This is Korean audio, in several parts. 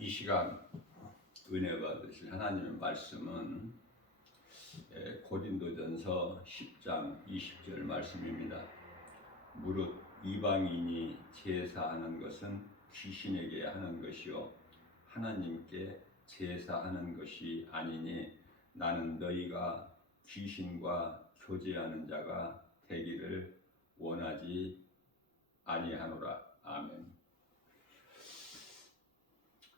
이 시간 은혜 받으실 하나님의 말씀은 고린도전서 10장 20절 말씀입니다. 무릇 이방인이 제사하는 것은 귀신에게 하는 것이요 하나님께 제사하는 것이 아니니 나는 너희가 귀신과 교제하는 자가 되기를 원하지 아니하노라. 아멘.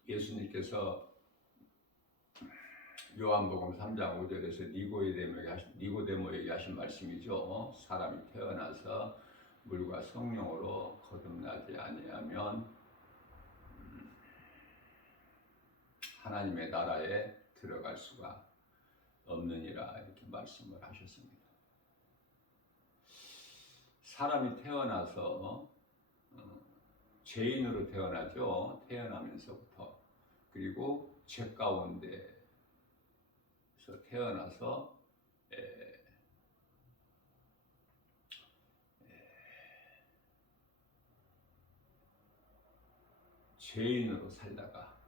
예수님께서 요한복음 3장 5절에서 니고데모에게 하신 말씀이죠. 사람이 태어나서 물과 성령으로 거듭나지 아니하면 하나님의 나라에 들어갈 수가 없느니라, 이렇게 말씀을 하셨습니다. 사람이 태어나서 죄인으로 태어나죠. 태어나면서부터. 그리고 죄 가운데서 태어나서 죄인으로 살다가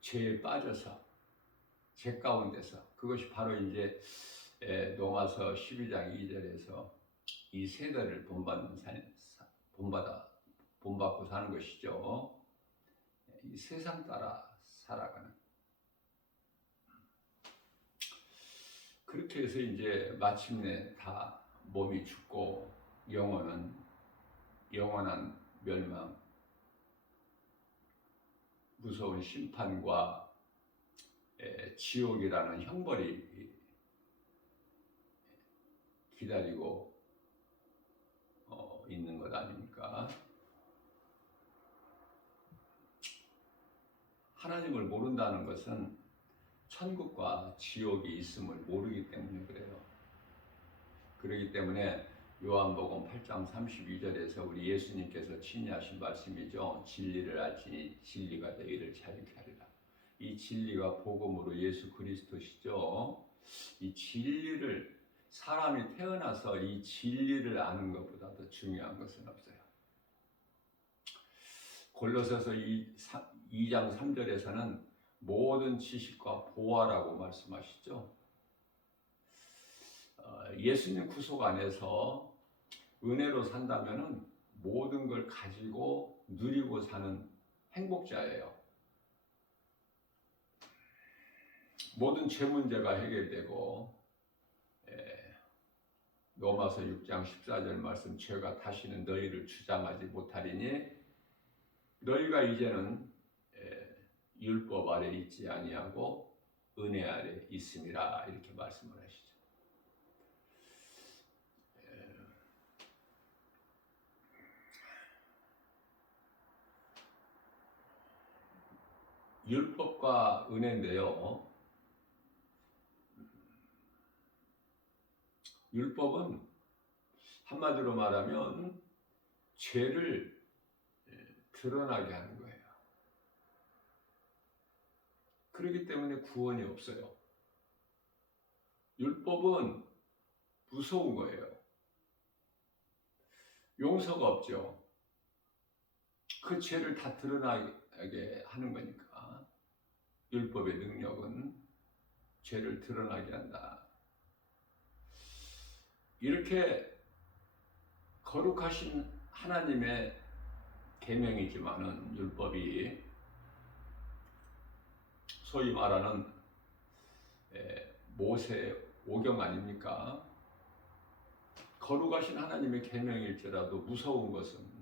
죄에 빠져서 죄 가운데서, 그것이 바로 이제 로마서 12장 2절에서 이 세대를 본받고 사는 것이죠. 이 세상 따라 살아가는. 그렇게 해서 이제 마침내 다 몸이 죽고 영혼은 영원한 멸망, 무서운 심판과 지옥이라는 형벌이 기다리고 있는 것 아닙니까? 하나님을 모른다는 것은 천국과 지옥이 있음을 모르기 때문에 그래요. 그렇기 때문에 요한복음 8장 32절에서 우리 예수님께서 친히 하신 말씀이죠. 진리를 알지니 진리가 너희를 자유케 하리라. 이 진리가 복음으로 예수 그리스도시죠. 이 진리를, 사람이 태어나서 이 진리를 아는 것보다 더 중요한 것은 없어요. 골로새서 2장 3절에서는 모든 지식과 보화라고 말씀하시죠. 예수님 구속 안에서 은혜로 산다면은 모든 걸 가지고 누리고 사는 행복자예요. 모든 죄 문제가 해결되고, 로마서 6장 14절 말씀, 죄가 다시는 너희를 주장하지 못하리니 너희가 이제는 율법 아래 있지 아니하고 은혜 아래 있음이라, 이렇게 말씀을 하시죠. 율법과 은혜인데요. 율법은 한마디로 말하면 죄를 드러나게 하는 거예요. 그렇기 때문에 구원이 없어요. 율법은 무서운 거예요. 용서가 없죠. 그 죄를 다 드러나게 하는 거니까. 율법의 능력은 죄를 드러나게 한다. 이렇게 거룩하신 하나님의 계명이지만은 율법이 소위 말하는 모세 오경 아닙니까? 거룩하신 하나님의 계명일지라도 무서운 것은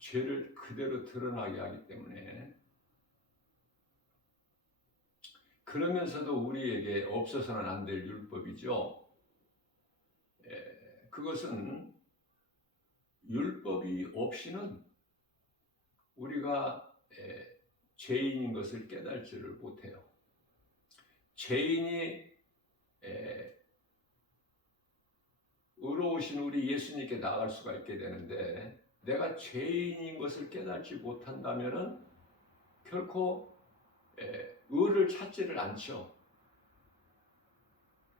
죄를 그대로 드러나게 하기 때문에, 그러면서도 우리에게 없어서는 안 될 율법이죠. 그것은 율법이 없이는 우리가 죄인인 것을 깨달지를 못해요. 죄인이 의로우신 우리 예수님께 나갈 수가 있게 되는데, 내가 죄인인 것을 깨달지 못한다면은 결코 의를 찾지를 않죠.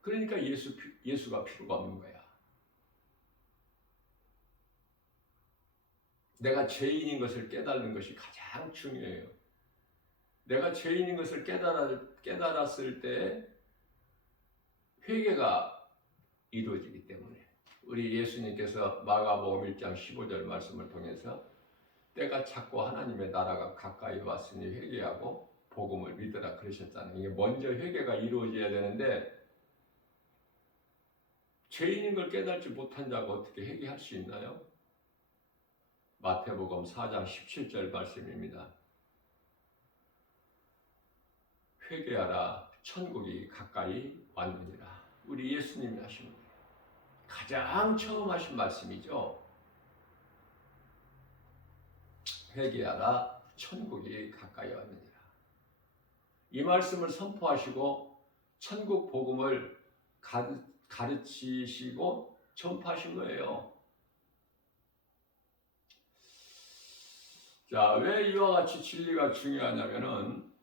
그러니까 예수가 필요가 없는 거야. 내가 죄인인 것을 깨닫는 것이 가장 중요해요. 내가 죄인인 것을 깨달았을 때 회개가 이루어지기 때문에 우리 예수님께서 마가복음 1장 15절 말씀을 통해서 때가 찼고 하나님의 나라가 가까이 왔으니 회개하고 복음을 믿으라 그러셨잖아요. 이게 먼저 회개가 이루어져야 되는데 죄인인 걸 깨닫지 못한 자가 어떻게 회개할 수 있나요? 마태복음 4장 17절 말씀입니다. 회개하라 천국이 가까이 왔느니라. 우리 예수님이 하신 거예요. 가장 처음 하신 말씀이죠. 회개하라 천국이 가까이 왔느니라. 이 말씀을 선포하시고 천국 복음을 가르치시고 전파하신 거예요. 자, 왜 이와 같이 진리가 중요하냐면은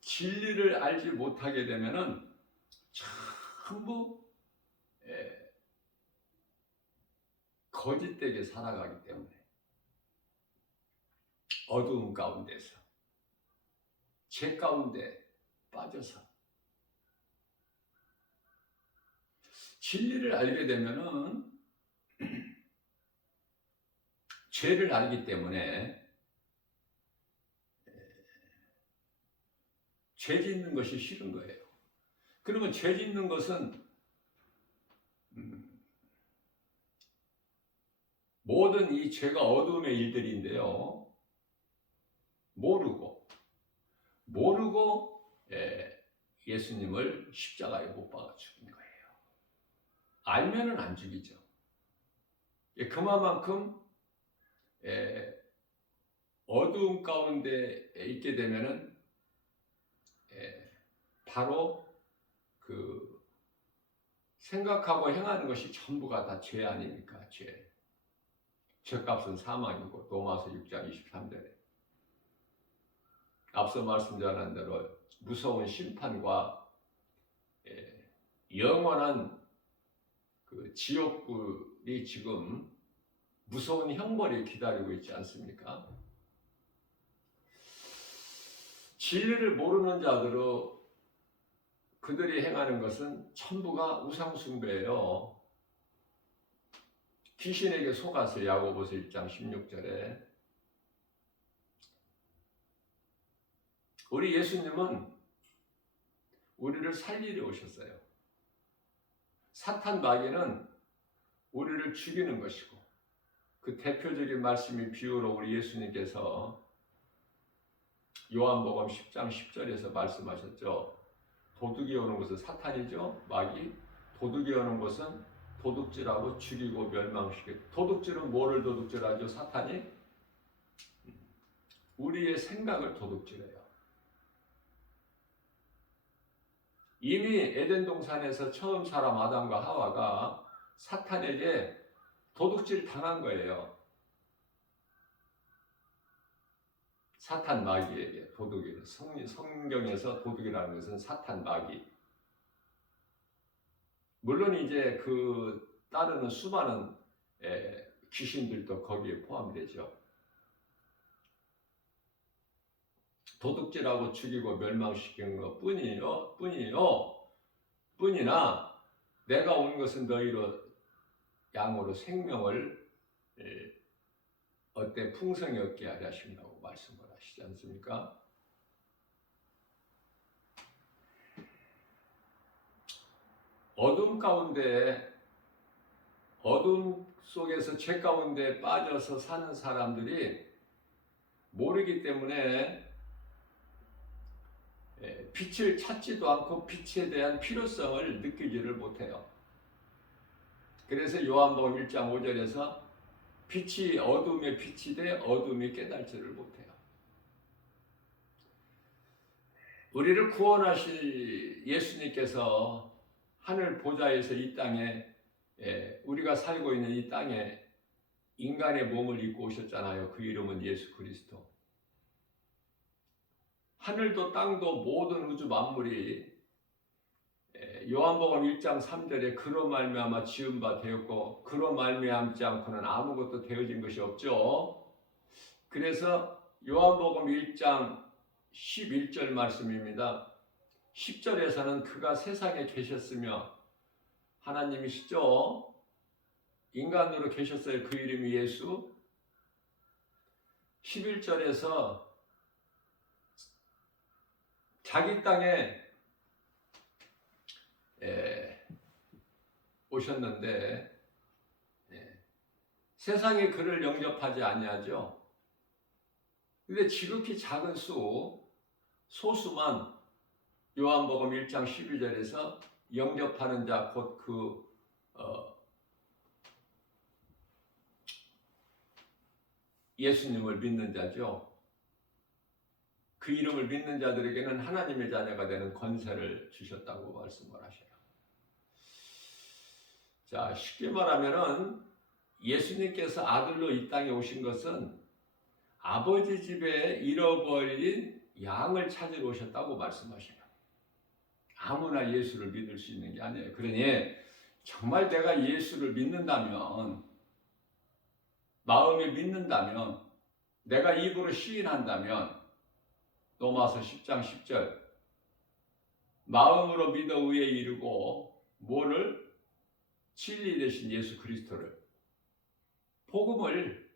진리를 알지 못하게 되면은 전부 거짓되게 살아가기 때문에 어두운 가운데서 죄 가운데 빠져서 진리를 알게 되면은 죄를 알기 때문에 죄 짓는 것이 싫은 거예요. 그러면 죄 짓는 것은 모든 이 죄가 어둠의 일들인데요. 모르고 예수님을 십자가에 못 박아 죽인 거예요. 알면은 안 죽이죠. 그만큼 어두운 가운데 있게 되면은 바로 그 생각하고 행하는 것이 전부가 다 죄 아닙니까? 죄. 죄값은 사망이고 로마서 6장 23절에 앞서 말씀드린 대로 무서운 심판과 영원한 그 지옥불이 지금 무서운 형벌이 기다리고 있지 않습니까? 진리를 모르는 자들은 그들이 행하는 것은 전부가 우상숭배예요. 귀신에게 속아서 야고보서 1장 16절에 우리 예수님은 우리를 살리려 오셨어요. 사탄 마귀는 우리를 죽이는 것이고 그 대표적인 말씀이 비유로 우리 예수님께서 요한복음 10장 10절에서 말씀하셨죠. 도둑이 오는 것은 사탄이죠. 마귀. 도둑이 오는 것은 도둑질하고 죽이고 멸망시키고. 도둑질은 뭐를 도둑질하죠? 사탄이 우리의 생각을 도둑질해요. 이미 에덴 동산에서 처음 사람 아담과 하와가 사탄에게 도둑질 당한 거예요. 사탄 마귀에게 도둑이. 성경에서 도둑이라는 것은 사탄 마귀. 물론 이제 그 따르는 수많은 귀신들도 거기에 포함되죠. 도둑질하고 죽이고 멸망시키는 것 뿐이나 내가 온 것은 너희로 양으로 생명을 풍성히 얻게 하려 하신다고 말씀을 하시지 않습니까? 어둠 가운데 어둠 속에서 죄 가운데 빠져서 사는 사람들이 모르기 때문에 빛을 찾지도 않고 빛에 대한 필요성을 느끼지를 못해요. 그래서 요한복음 1장 5절에서 빛이 어둠에 빛이 돼 어둠이 깨달지를 못해요. 우리를 구원하실 예수님께서 하늘 보좌에서 이 땅에 우리가 살고 있는 이 땅에 인간의 몸을 입고 오셨잖아요. 그 이름은 예수 그리스도. 하늘도 땅도 모든 우주 만물이 요한복음 1장 3절에 그로 말미암아 지은 바 되었고 그로 말미암지 않고는 아무것도 되어진 것이 없죠. 그래서 요한복음 1장 11절 말씀입니다. 10절에서는 그가 세상에 계셨으며 하나님이시죠. 인간으로 계셨어요. 그 이름이 예수. 11절에서 자기 땅에 오셨는데 세상에 그를 영접하지 아니하죠. 근데 지극히 작은 소수만 요한복음 1장 12절에서 영접하는 자 곧 예수님을 믿는 자죠. 그 이름을 믿는 자들에게는 하나님의 자녀가 되는 권세를 주셨다고 말씀을 하셔요. 자, 쉽게 말하면은 예수님께서 아들로 이 땅에 오신 것은 아버지 집에 잃어버린 양을 찾으러 오셨다고 말씀하셔요. 아무나 예수를 믿을 수 있는 게 아니에요. 그러니 정말 내가 예수를 믿는다면, 마음에 믿는다면, 내가 입으로 시인한다면, 로마서 10장 10절 마음으로 믿어 의에 이르고 뭐를? 진리 되신 예수 그리스도를, 복음을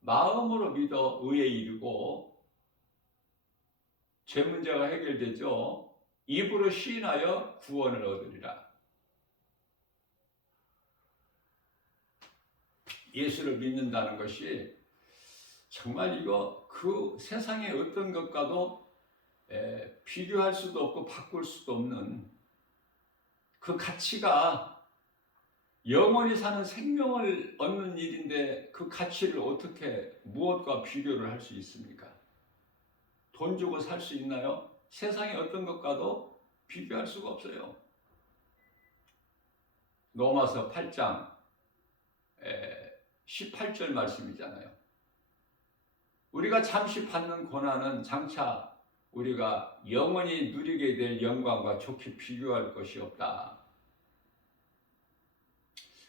마음으로 믿어 의에 이르고 죄 문제가 해결되죠. 입으로 시인하여 구원을 얻으리라. 예수를 믿는다는 것이 정말 이거 그 세상의 어떤 것과도 비교할 수도 없고 바꿀 수도 없는 그 가치가 영원히 사는 생명을 얻는 일인데 그 가치를 어떻게 무엇과 비교를 할 수 있습니까? 돈 주고 살 수 있나요? 세상의 어떤 것과도 비교할 수가 없어요. 로마서 8장 18절 말씀이잖아요. 우리가 잠시 받는 고난은 장차 우리가 영원히 누리게 될 영광과 좋게 비교할 것이 없다.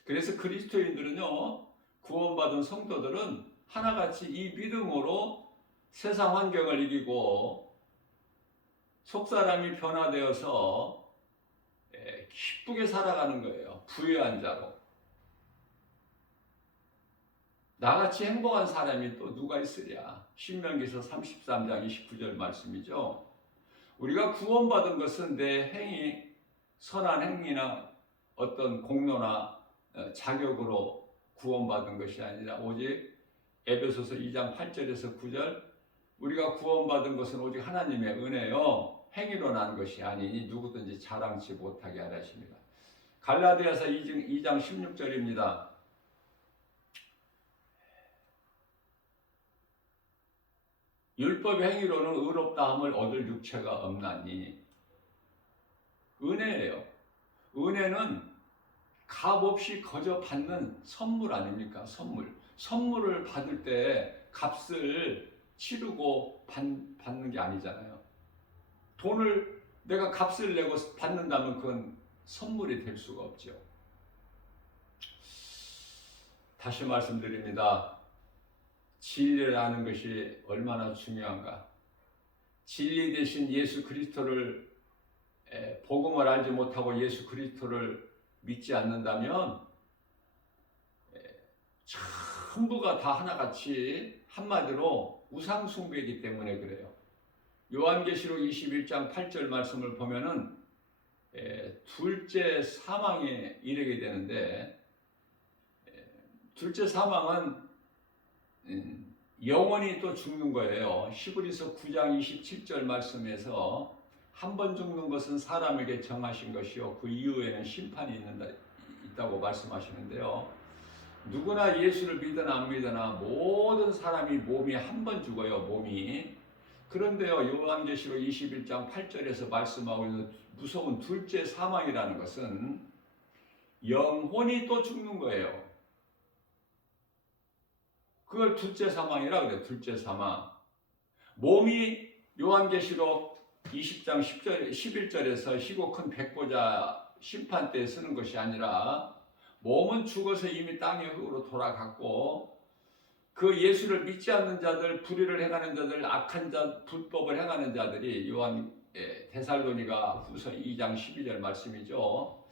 그래서 그리스도인들은요, 구원받은 성도들은 하나같이 이 믿음으로 세상 환경을 이기고 속사람이 변화되어서 기쁘게 살아가는 거예요. 부유한 자로. 나같이 행복한 사람이 또 누가 있으랴. 신명기서 33장 29절 말씀이죠. 우리가 구원받은 것은 내 행위, 선한 행위나 어떤 공로나 자격으로 구원받은 것이 아니라 오직 에베소서 2장 8절에서 9절 우리가 구원받은 것은 오직 하나님의 은혜요 행위로 난 것이 아니니 누구든지 자랑치 못하게 하라 하십니다. 갈라디아서 2장 16절입니다. 율법의 행위로는 의롭다함을 얻을 육체가 없나니 은혜예요. 은혜는 값없이 거저 받는 선물 아닙니까? 선물을 받을 때 값을 치르고 받는 게 아니잖아요. 돈을 내가 값을 내고 받는다면 그건 선물이 될 수가 없죠. 다시 말씀드립니다. 진리를 아는 것이 얼마나 중요한가. 진리 대신 예수 그리스도를 복음을 알지 못하고 예수 그리스도를 믿지 않는다면 전부가 다 하나같이 한마디로 우상숭배이기 때문에 그래요. 요한계시록 21장 8절 말씀을 보면은 둘째 사망에 이르게 되는데 둘째 사망은 영원히 또 죽는 거예요. 히브리서 9장 27절 말씀에서 한 번 죽는 것은 사람에게 정하신 것이요 그 이후에는 심판이 있다고 말씀하시는데요. 누구나 예수를 믿으나 안 믿으나 모든 사람이 몸이 한 번 죽어요. 몸이. 그런데요, 요한계시록 21장 8절에서 말씀하고 있는 무서운 둘째 사망이라는 것은 영혼이 또 죽는 거예요. 그걸 둘째 사망이라 그래요. 둘째 사망. 몸이 요한계시록 20장 11절에서 희고 큰 백보자 심판 때 쓰는 것이 아니라 몸은 죽어서 이미 땅의 흙으로 돌아갔고 그 예수를 믿지 않는 자들, 불의를 행하는 자들, 악한 자, 불법을 행하는 자들이 요한 데살로니가 후서 2장 12절 말씀이죠.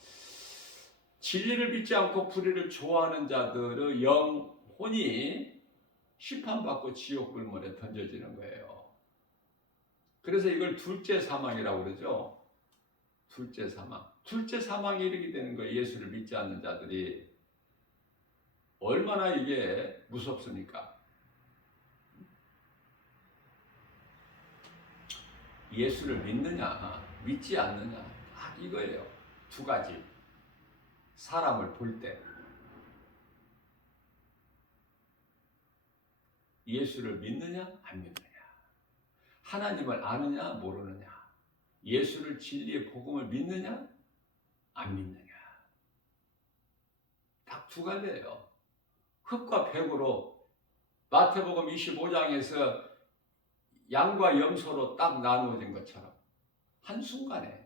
진리를 믿지 않고 불의를 좋아하는 자들의 영혼이 심판받고 지옥 불문에 던져지는 거예요. 그래서 이걸 둘째 사망이라고 그러죠. 둘째 사망. 둘째 사망이 이르게 되는 거예요. 예수를 믿지 않는 자들이. 얼마나 이게 무섭습니까? 예수를 믿느냐, 믿지 않느냐, 이거예요. 두 가지. 사람을 볼 때. 예수를 믿느냐, 안 믿느냐. 하나님을 아느냐, 모르느냐. 예수를 진리의 복음을 믿느냐, 안 믿느냐. 딱 두 가지예요. 흙과 백으로 마태복음 25장에서 양과 염소로 딱 나누어진 것처럼 한순간에.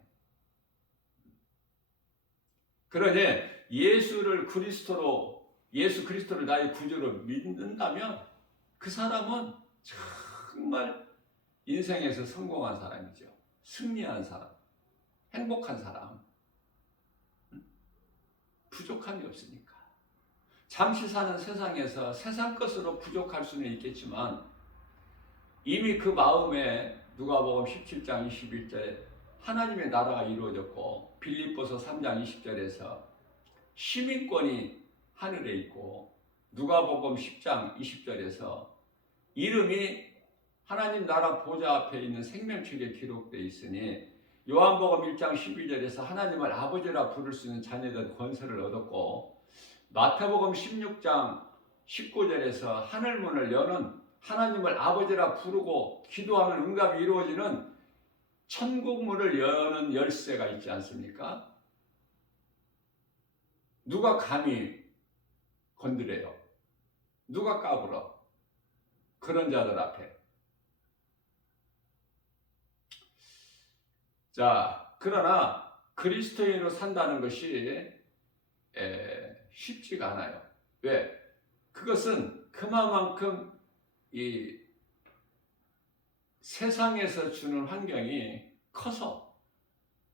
그러니 예수 그리스도를 나의 구주로 믿는다면 그 사람은 정말 인생에서 성공한 사람이죠. 승리한 사람, 행복한 사람, 부족함이 없으니까. 잠시 사는 세상에서 세상 것으로 부족할 수는 있겠지만 이미 그 마음에 누가복음 17장 21절에 하나님의 나라가 이루어졌고 빌립보서 3장 20절에서 시민권이 하늘에 있고 누가복음 10장 20절에서 이름이 하나님 나라 보좌 앞에 있는 생명책에 기록되어 있으니 요한복음 1장 12절에서 하나님을 아버지라 부를 수 있는 자녀된 권세를 얻었고 마태복음 16장 19절에서 하늘문을 여는 하나님을 아버지라 부르고 기도하면 응답이 이루어지는 천국문을 여는 열쇠가 있지 않습니까? 누가 감히 건드려요? 누가 까불어? 그런 자들 앞에. 자, 그러나 그리스도인으로 산다는 것이 쉽지가 않아요. 왜? 그것은 그만큼 이 세상에서 주는 환경이 커서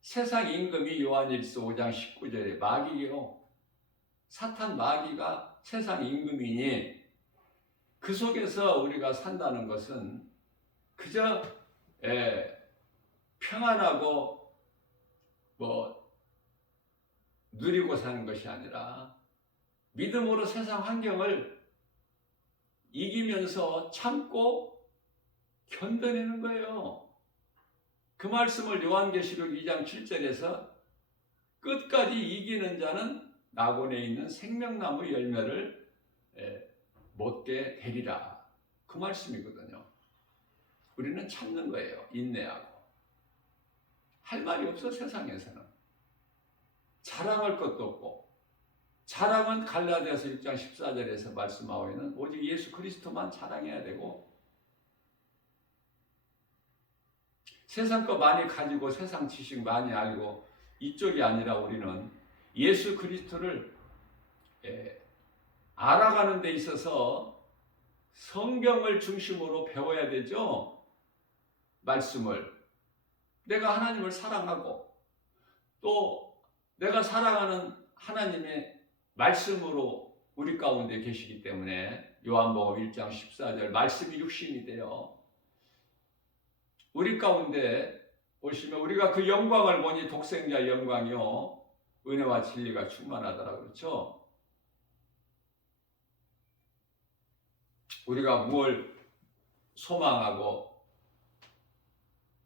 세상 임금이 요한일서 5장 19절에 마귀요. 사탄 마귀가 세상 임금이니 그 속에서 우리가 산다는 것은 그저 평안하고 누리고 사는 것이 아니라 믿음으로 세상 환경을 이기면서 참고 견뎌내는 거예요. 그 말씀을 요한계시록 2장 7절에서 끝까지 이기는 자는 낙원에 있는 생명나무 열매를 먹게 되리라. 그 말씀이거든요. 우리는 참는 거예요. 인내하고. 할 말이 없어 세상에서는. 자랑할 것도 없고 자랑은 갈라디아서 6장 14절에서 말씀하고 있는 오직 예수 그리스도만 자랑해야 되고 세상 거 많이 가지고 세상 지식 많이 알고 이쪽이 아니라 우리는 예수 그리스도를 알아가는 데 있어서 성경을 중심으로 배워야 되죠. 말씀을. 내가 하나님을 사랑하고 또 내가 사랑하는 하나님의 말씀으로 우리 가운데 계시기 때문에 요한복음 1장 14절 말씀이 육신이 되어 우리 가운데 오시면 우리가 그 영광을 보니 독생자 영광이요 은혜와 진리가 충만하더라 그렇죠. 우리가 무엇을 소망하고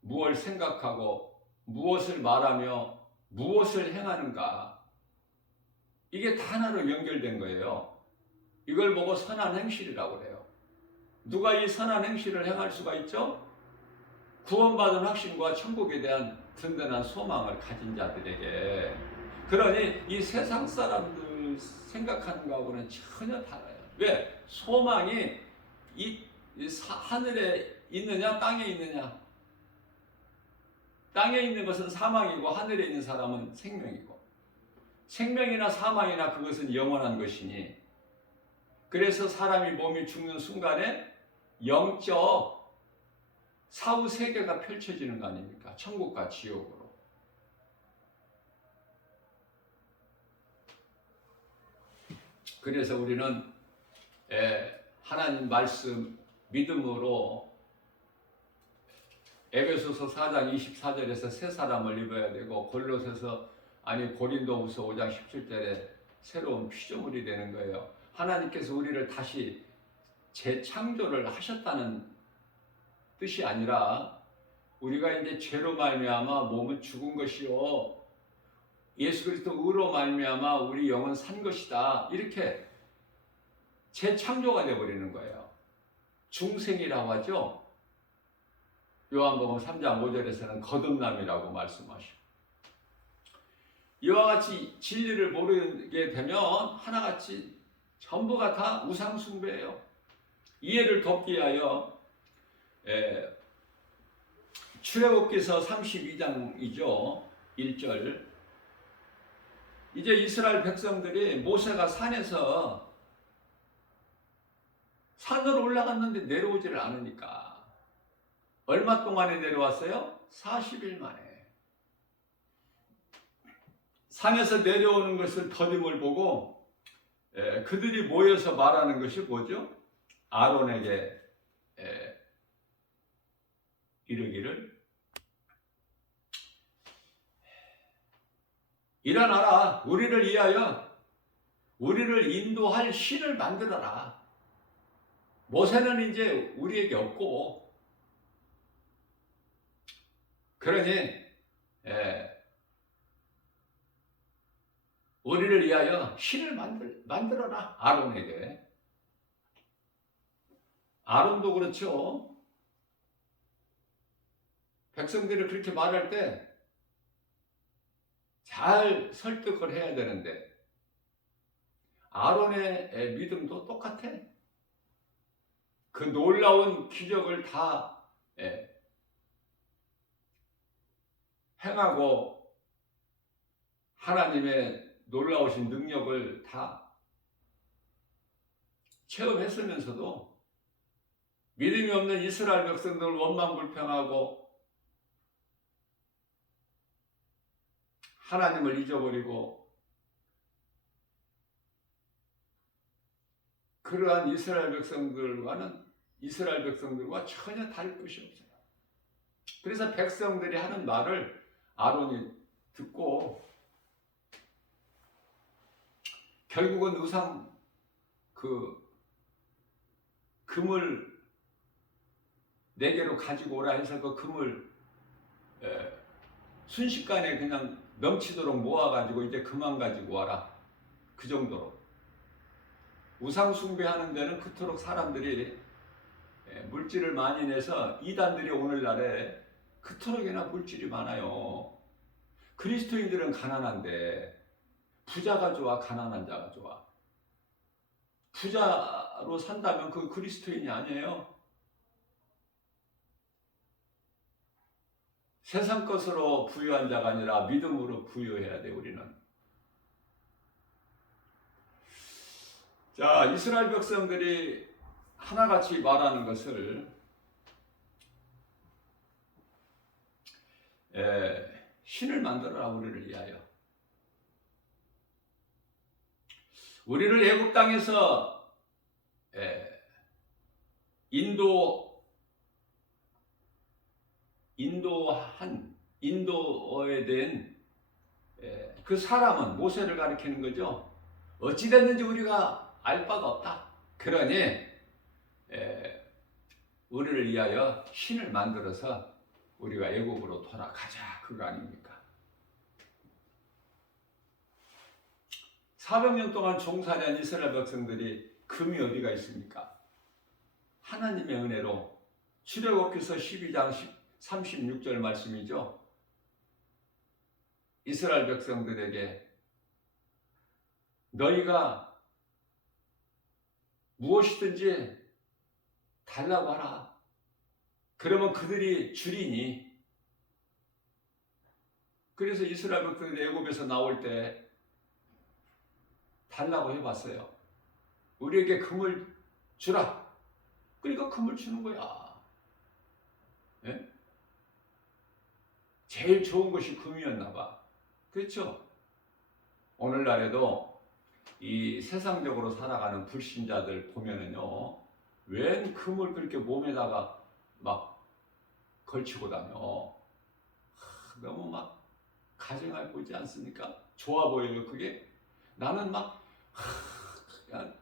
무엇을 생각하고 무엇을 말하며 무엇을 행하는가 이게 다 하나로 연결된 거예요. 이걸 보고 선한 행실이라고 그래요. 누가 이 선한 행실을 행할 수가 있죠? 구원받은 확신과 천국에 대한 든든한 소망을 가진 자들에게. 그러니 이 세상 사람들 생각하는 거하고는 전혀 달라요. 왜? 소망이 하늘에 있느냐 땅에 있느냐 땅에 있는 것은 사망이고 하늘에 있는 사람은 생명이고, 생명이나 사망이나 그것은 영원한 것이니, 그래서 사람이 몸이 죽는 순간에 영적 사후 세계가 펼쳐지는 거 아닙니까? 천국과 지옥으로. 그래서 우리는 하나님 말씀 믿음으로 에베소서 4장 24절에서 새 사람을 입어야 되고, 고린도후서 5장 17절에 새로운 피조물이 되는 거예요. 하나님께서 우리를 다시 재창조를 하셨다는 뜻이 아니라, 우리가 이제 죄로 말미암아 몸은 죽은 것이요 예수 그리스도 의로 말미암아 우리 영은 산 것이다, 이렇게 재창조가 되어버리는 거예요. 중생이라고 하죠. 요한복음 3장 5절에서는 거듭남이라고 말씀하시고, 이와 같이 진리를 모르게 되면 하나같이 전부가 다 우상숭배예요. 이해를 돕기 위하여 출애굽기서 32장이죠. 1절. 이제 이스라엘 백성들이 모세가 산으로 올라갔는데 내려오지를 않으니까 얼마 동안에 내려왔어요? 40일 만에. 산에서 내려오는 것을 더딤을 보고 그들이 모여서 말하는 것이 뭐죠? 아론에게 이르기를, 일어나라, 우리를 위하여 우리를 인도할 신을 만들어라. 모세는 이제 우리에게 없고, 그러니 우리를 위하여 신을 만들어라, 아론에게. 아론도 그렇죠. 백성들이 그렇게 말할 때 잘 설득을 해야 되는데, 아론의 믿음도 똑같아. 그 놀라운 기적을 다 행하고 하나님의 놀라우신 능력을 다 체험했으면서도 믿음이 없는 이스라엘 백성들을 원망불평하고 하나님을 잊어버리고, 그러한 이스라엘 백성들과 전혀 다를 것이 없어요. 그래서 백성들이 하는 말을 아론이 듣고 결국은 우상 금을 4개로 가지고 오라 해서 그 금을 순식간에 그냥 넘치도록 모아가지고 이제 그만 가지고 와라, 그 정도로. 우상 숭배하는 데는 그토록 사람들이 물질을 많이 내서, 이단들이 오늘날에 그토록이나 물질이 많아요. 그리스도인들은 가난한데 부자가 좋아, 가난한 자가 좋아? 부자로 산다면 그 그리스도인이 아니에요. 세상 것으로 부유한 자가 아니라 믿음으로 부유해야 돼, 우리는. 자, 이스라엘 백성들이 하나같이 말하는 것을 신을 만들어라, 우리를 위하여. 우리를 애굽 땅에서 인도에 된 그 사람은 모세를 가리키는 거죠. 어찌됐는지 우리가 알 바가 없다. 그러니 우리를 위하여 신을 만들어서 우리가 애굽으로 돌아가자, 그거 아닙니까? 400년 동안 종살이한 이스라엘 백성들이 금이 어디가 있습니까? 하나님의 은혜로. 출애굽기서 12장 36절 말씀이죠. 이스라엘 백성들에게 너희가 무엇이든지 달라고 하라. 그러면 그들이 주리니 그래서 이스라엘 백성들이 애굽에서 나올 때 달라고 해봤어요. 우리에게 금을 주라. 그러니까 금을 주는 거야. 예? 제일 좋은 것이 금이었나 봐. 그렇죠? 오늘날에도 이 세상적으로 살아가는 불신자들 보면은요, 웬 금을 그렇게 몸에다가 막 걸치고 다녀. 너무 막 가증해 보이지 않습니까? 좋아 보여요, 그게? 나는 막, 그냥,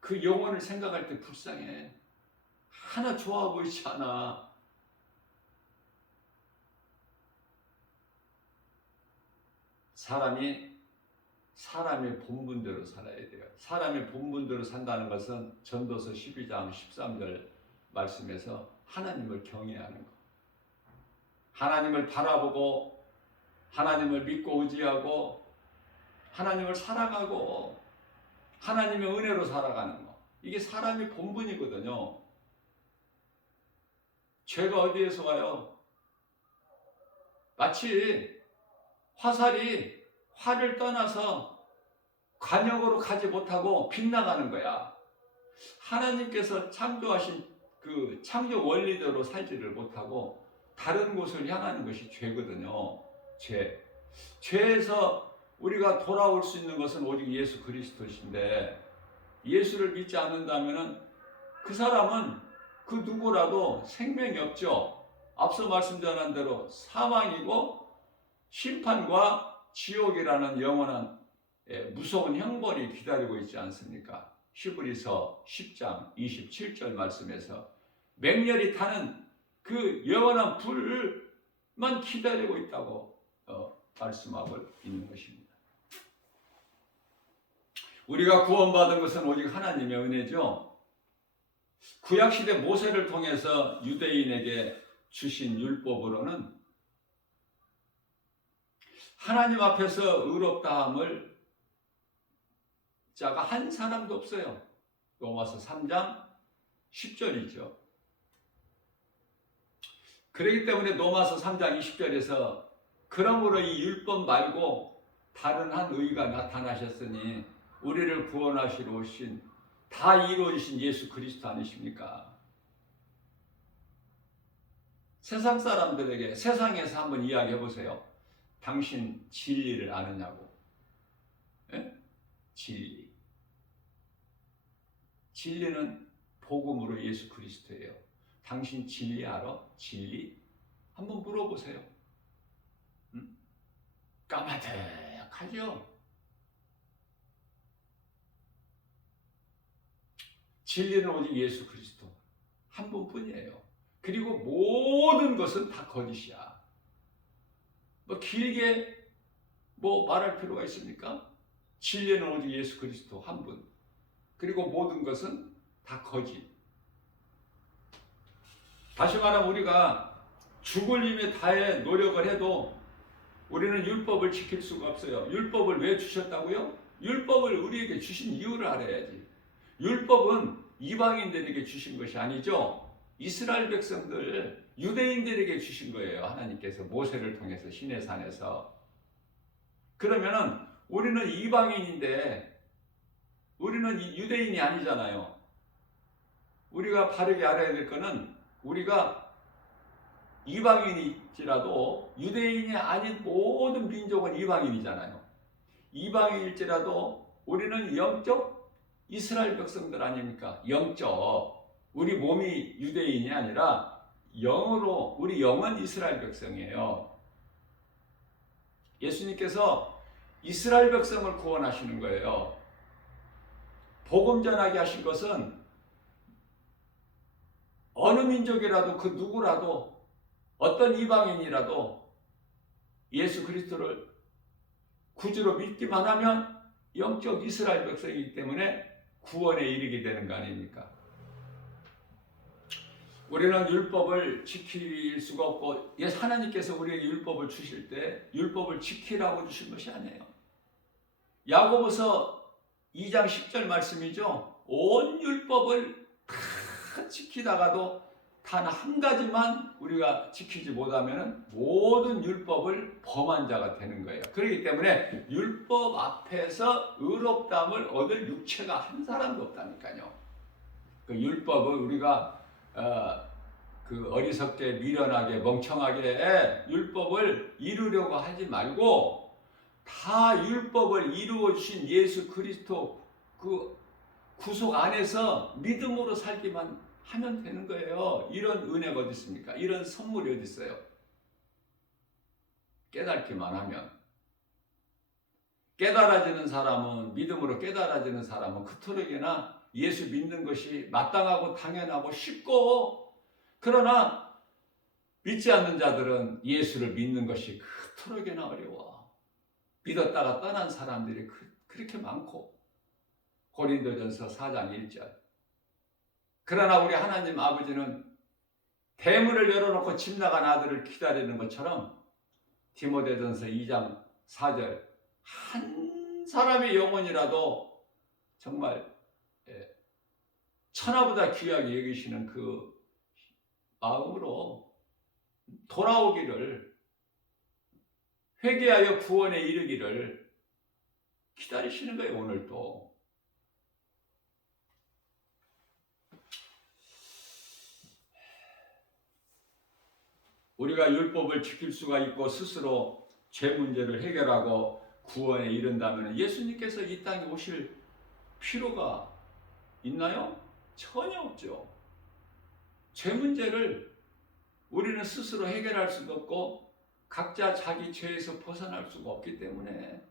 그 영혼을 생각할 때 불쌍해. 하나 좋아 보이지 않아. 사람의 본분대로 살아야 돼요. 사람의 본분대로 산다는 것은 전도서 12장 13절 말씀에서 하나님을 경외하는 것. 하나님을 바라보고 하나님을 믿고 의지하고 하나님을 살아가고 하나님의 은혜로 살아가는 것. 이게 사람의 본분이거든요. 죄가 어디에서 와요? 마치 화살이 활을 떠나서 관역으로 가지 못하고 빗나가는 거야. 하나님께서 창조하신 그 창조 원리대로 살지를 못하고 다른 곳을 향하는 것이 죄거든요. 죄에서 우리가 돌아올 수 있는 것은 오직 예수 그리스도신데, 예수를 믿지 않는다면 그 사람은 그 누구라도 생명이 없죠. 앞서 말씀드린 대로 사망이고 심판과 지옥이라는 영원한 무서운 형벌이 기다리고 있지 않습니까? 히브리서 10장 27절 말씀에서 맹렬히 타는 그 영원한 불만 기다리고 있다고 말씀하고 있는 것입니다. 우리가 구원받은 것은 오직 하나님의 은혜죠. 구약시대 모세를 통해서 유대인에게 주신 율법으로는 하나님 앞에서 의롭다함을 자가 한 사람도 없어요. 로마서 3장 10절이죠. 그렇기 때문에 로마서 3장 20절에서 그러므로 이 율법 말고 다른 한 의가 나타나셨으니 우리를 구원하시러 오신 다 이루어지신 예수 그리스도 아니십니까? 세상 사람들에게 세상에서 한번 이야기해 보세요. 당신 진리를 아느냐고. 에? 진리. 진리는 복음으로 예수 그리스도예요. 당신 진리 알아? 진리? 한번 물어보세요. 응? 까마득하죠? 진리는 오직 예수 그리스도 한 분뿐이에요. 그리고 모든 것은 다 거짓이야. 길게 말할 필요가 있습니까? 진리는 오직 예수 그리스도 한 분. 그리고 모든 것은 다 거짓. 다시 말하면 우리가 죽을 힘에 다해 노력을 해도 우리는 율법을 지킬 수가 없어요. 율법을 왜 주셨다고요? 율법을 우리에게 주신 이유를 알아야지. 율법은 이방인들에게 주신 것이 아니죠. 이스라엘 백성들, 유대인들에게 주신 거예요. 하나님께서 모세를 통해서 시내산에서. 그러면은 우리는 이방인인데 우리는 유대인이 아니잖아요. 우리가 바르게 알아야 될 거는 우리가 이방인일지라도 유대인이 아닌 모든 민족은 이방인이잖아요. 이방인일지라도 우리는 영적 이스라엘 백성들 아닙니까? 영적. 우리 몸이 유대인이 아니라 영으로 우리 영은 이스라엘 백성이에요. 예수님께서 이스라엘 백성을 구원하시는 거예요. 복음 전하게 하신 것은 어느 민족이라도 그 누구라도 어떤 이방인이라도 예수 그리스도를 구주로 믿기만 하면 영적 이스라엘 백성이기 때문에 구원에 이르게 되는 거 아닙니까? 우리는 율법을 지킬 수가 없고 하나님께서 우리에게 율법을 주실 때 율법을 지키라고 주신 것이 아니에요. 야고보서 2장 10절 말씀이죠. 온 율법을 다 지키다가도 단 한 가지만 우리가 지키지 못하면 모든 율법을 범한 자가 되는 거예요. 그렇기 때문에 율법 앞에서 의롭다함을 얻을 육체가 한 사람도 없다니까요. 그 율법을 우리가 그 어리석게 미련하게 멍청하게 율법을 이루려고 하지 말고 다 율법을 이루어 주신 예수 그리스도 그 구속 안에서 믿음으로 살기만 하면 되는 거예요. 이런 은혜가 어디 있습니까? 이런 선물이 어디 있어요? 깨닫기만 하면. 깨달아지는 사람은, 믿음으로 깨달아지는 사람은 그토록이나 예수 믿는 것이 마땅하고 당연하고 쉽고, 그러나 믿지 않는 자들은 예수를 믿는 것이 그토록이나 어려워. 믿었다가 떠난 사람들이 그렇게 많고. 고린도전서 4장 1절. 그러나 우리 하나님 아버지는 대문을 열어놓고 집 나간 아들을 기다리는 것처럼 디모데전서 2장 4절 한 사람의 영혼이라도 정말 천하보다 귀하게 여기시는 그 마음으로 돌아오기를, 회개하여 구원에 이르기를 기다리시는 거예요. 오늘도. 우리가 율법을 지킬 수가 있고 스스로 죄 문제를 해결하고 구원에 이른다면 예수님께서 이 땅에 오실 필요가 있나요? 전혀 없죠. 죄 문제를 우리는 스스로 해결할 수도 없고 각자 자기 죄에서 벗어날 수가 없기 때문에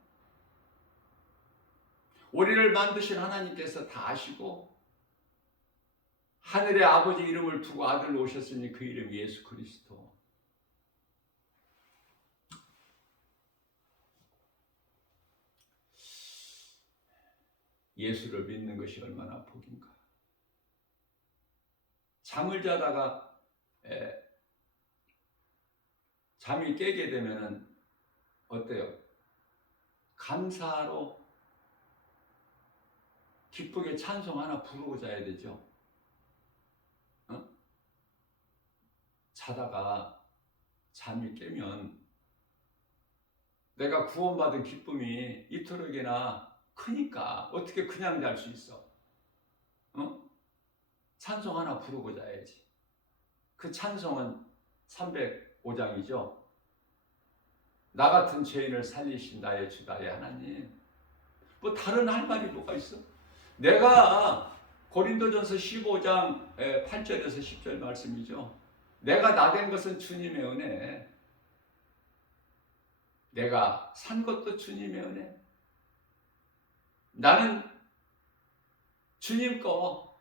우리를 만드신 하나님께서 다 아시고 하늘의 아버지 이름을 두고 아들로 오셨으니 그 이름이 예수 그리스도. 예수를 믿는 것이 얼마나 복인가. 잠을 자다가 잠이 깨게 되면은 어때요? 감사로 기쁘게 찬송 하나 부르고 자야 되죠. 어? 자다가 잠이 깨면 내가 구원받은 기쁨이 이토록이나 크니까 어떻게 그냥 잘 수 있어? 찬송 하나 부르고 자야지. 그 찬송은 305장이죠. 나 같은 죄인을 살리신 나의 주 나의 하나님. 뭐 다른 할 말이 뭐가 있어? 내가 고린도전서 15장 8절에서 10절 말씀이죠. 내가 나된 것은 주님의 은혜. 내가 산 것도 주님의 은혜. 나는 주님 거.